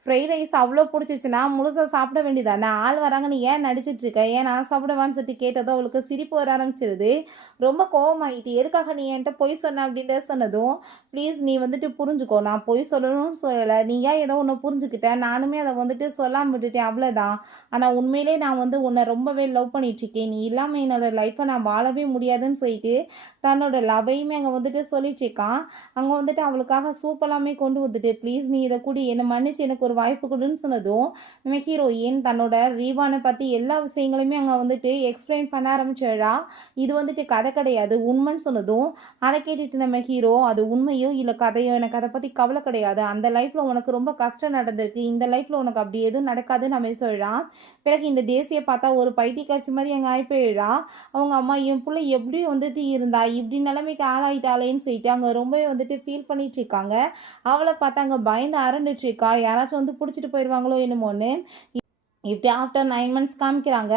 ஃப்ரைட் ரைஸ் அவ்வளோ பிடிச்சிச்சுன்னா முழுசாக சாப்பிட வேண்டியதானே, ஆள் வராங்கன்னு ஏன் நடிச்சிட்டு இருக்க, ஏன் நான் சாப்பிடுவான்னு சொல்லிட்டு கேட்டதும் அவளுக்கு சிரிப்பு வர ஆரம்பிச்சிருது. ரொம்ப கோவமாகிட்டு, எதுக்காக நீ என்கிட்ட பொய் சொன்ன அப்படின்ற சொன்னதும், ப்ளீஸ் நீ வந்துட்டு புரிஞ்சுக்கோ, நான் பொய் சொல்லணும்னு சொல்லலை, நீ ஏன் ஏதோ ஒன்று புரிஞ்சுக்கிட்டேன், நானுமே அதை வந்துட்டு சொல்லாமல் விட்டுட்டேன் அவ்வளோதான். ஆனால் உண்மையிலே நான் வந்து உன்னை ரொம்பவே லவ் பண்ணிட்டுருக்கேன், நீ இல்லாமல் என்னோடய லைஃப்பை நான் வாழவே முடியாதுன்னு சொல்லிட்டு தன்னோட லவ்வையுமே அங்கே வந்துட்டு சொல்லிட்டு இருக்கான். அங்கே வந்துட்டு அவளுக்காக சூப் எல்லாமே கொண்டு வந்துட்டு, ப்ளீஸ் நீ இதை கூடி என்னை மன்னிச்சு எனக்கு ஒரு வாய்ப்பு கொடுன்னு சொன்னதும், நம்ம ஹீரோயின் தன்னோட ரீவானை பற்றி எல்லா விஷயங்களையுமே அங்கே வந்துட்டு எக்ஸ்பிளைன் பண்ண ஆரம்பிச்சிடா. இது வந்துட்டு கதை கிடையாது உண்மைன்னு சொன்னதும், அதை கேட்டுட்டு நம்ம ஹீரோ அது உண்மையோ இல்லை கதையோ எனக்கு அதை பற்றி கவலை கிடையாது, அந்த லைஃப்பில் உனக்கு ரொம்ப கஷ்டம் நடந்திருக்கு, இந்த லைஃப்பில் உனக்கு அப்படி எதுவும் நடக்காதுன்னு நம்ம சொல்கிறான். பிறகு இந்த தேசியை பார்த்தா ஒரு பைத்தியக்காட்சி மாதிரி அங்கே ஆகி போயிடா. அவங்க அம்மா என் பிள்ளை எப்படி வந்துட்டு இருந்தா இப்படி நிலைமைக்கு ஆளாயிட்டாளேன்னு சொல்லிட்டு அங்கே ரொம்பவே வந்துட்டு ஃபீல் பண்ணிட்டு இருக்காங்க. அவளை பார்த்தா அங்கே பயந்து அரண்டுட்டு இருக்கா, யாராச்சும் வந்து பிடிச்சிட்டு போயிடுவாங்களோ என்னமோன்னு. இப்படி ஆஃப்டர் 9 months காமிக்கிறாங்க.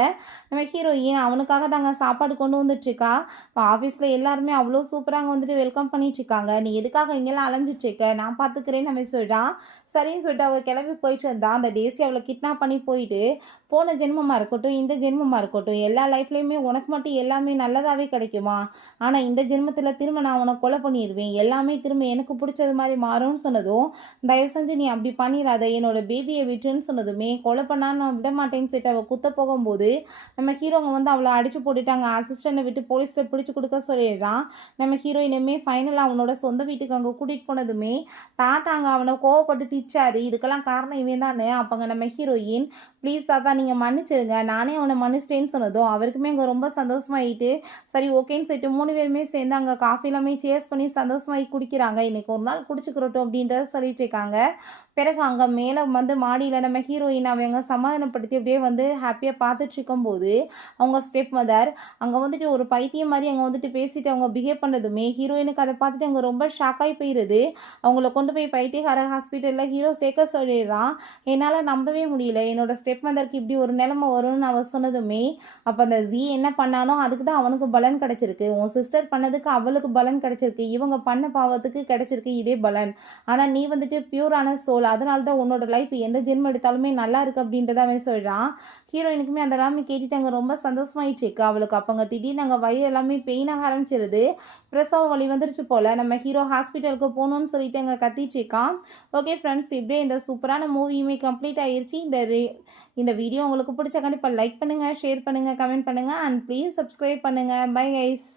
நம்ம ஹீரோயின் அவனுக்காக தாங்க சாப்பாடு கொண்டு வந்துட்டுருக்கா. இப்போ ஆஃபீஸில் எல்லாருமே அவ்வளோ சூப்பராக வந்துட்டு வெல்கம் பண்ணிகிட்ருக்காங்க. நீ எதுக்காக இங்கெல்லாம் அலைஞ்சிட்ருக்க, நான் பார்த்துக்கிறேன்னு நம்ம சொல்கிறான். சரின்னு சொல்லிட்டு அவள் கிளம்பி போயிட்டு இருந்தா. அந்த டேசி அவளை கிட்னாப் பண்ணி போயிட்டு, போன ஜென்மமாக இருக்கட்டும் இந்த ஜென்மமாக இருக்கட்டும் எல்லா லைஃப்லேயுமே உனக்கு மட்டும் எல்லாமே நல்லதாகவே கிடைக்குமா, ஆனால் இந்த ஜென்மத்தில் திரும்ப நான் உனக்கு கொலை பண்ணிடுவேன், எல்லாமே திரும்ப எனக்கு பிடிச்சது மாதிரி மாறும்னு சொன்னதும், தயவு செஞ்சு நீ அப்படி பண்ணிடாத, என்னோட பேபியை விட்டுன்னு சொன்னதுமே, கொலை பண்ணான்னு நான் விட மாட்டேன்னு சொல்லிட்டு அவள் குத்த போகும்போது நம்ம ஹீரோங்க வந்து அவளை அடிச்சு போட்டுட்டாங்க. அசிஸ்டண்ட்டை விட்டு போலீஸில் பிடிச்சி கொடுக்க சொல்லிடுறான். நம்ம ஹீரோயினுமே ஃபைனலாக அவனோட சொந்த வீட்டுக்கு அங்கே கூட்டிகிட்டு போனதுமே தாத்தாங்க அவனை கோவப்பட்டு திச்சாரு. இதுக்கெல்லாம் காரணம் இவன் தானே. அப்போங்க நம்ம ஹீரோயின் ப்ளீஸ் தாத்தா நீங்கள் மன்னிச்சிருங்க, நானே அவனை மன்னிச்சிட்டேன்னு சொன்னதும் அவருக்குமே அங்கே ரொம்ப சந்தோஷமாயிட்டு சரி ஓகேன்னு சொல்லிட்டு 3 பேருமே சேர்ந்து அங்கே காஃபி எல்லாமே சேர்ஸ் பண்ணி சந்தோஷமாகி குடிக்கிறாங்க. இன்றைக்கி ஒரு நாள் குடிச்சுக்கிறட்டும் அப்படின்றத சொல்லிட்டு இருக்காங்க. பிறகு அங்கே மேலே வந்து மாடியில் நம்ம ஹீரோயின் அவங்க சமாதானப்படுத்தி அப்படியே வந்து ஹாப்பியாக பார்த்துட்டு இருக்கும்போது அவங்க ஸ்டெப் மதர் அங்கே வந்துட்டு ஒரு பைத்தியம் மாதிரி அங்கே வந்துட்டு பேசிட்டு அவங்க பிஹேவ் பண்ணதுமே ஹீரோயினுக்கு அதை பார்த்துட்டு அவங்க ரொம்ப ஷாக்காகி போயிடுது. அவங்கள கொண்டு போய் பைத்தியக்கார ஹாஸ்பிட்டலில் ஹீரோ சேர்க்க சொல்லிடுறான். என்னால் நம்பவே முடியல என்னோட ஸ்டெப் மதருக்கு இப்படி ஒரு நிலைமை வரும்னு அவ சொன்னதுமே அப்போ அந்த ஜி என்ன பண்ணானோ அதுக்கு தான் அவனுக்கு பலன் கிடைச்சிருக்கு. உன் சிஸ்டர் பண்ணதுக்கு அவளுக்கு பலன் கிடைச்சிருக்கு. இவங்க பண்ண பாவத்துக்கு கிடைச்சிருக்கு இதே பலன். ஆனால் நீ வந்துட்டு பியூரான சோல், அதனால தான் உன்னோட லைஃப் எந்த ஜென்மம் எடுத்தாலுமே நல்லா இருக்கு அப்படின்றத அவன் சொல்கிறான். ஹீரோயினுக்குமே அந்த எல்லாமே கேட்டுட்டு அங்கே ரொம்ப சந்தோஷமாயிட்டு இருக்கு. அவளுக்கு அப்போங்க திடீர்னு அங்கே வயிறு எல்லாமே பெயினாக ஆரம்பிச்சிருது. பிரசவ வலி வந்துருச்சு போல். நம்ம ஹீரோ ஹாஸ்பிட்டலுக்கு போகணும்னு சொல்லிட்டு அங்கே கத்திட்டு இருக்கான். ஓகே ஃப்ரெண்ட்ஸ், இப்படியே இந்த சூப்பரான மூவியுமே கம்ப்ளீட் ஆயிடுச்சு. இந்த வீடியோ உங்களுக்கு பிடிச்ச கண்டிப்பாக லைக் பண்ணுங்கள், ஷேர் பண்ணுங்கள், கமெண்ட் பண்ணுங்கள் அண்ட் ப்ளீஸ் சப்ஸ்கிரைப் பண்ணுங்கள். Bye guys.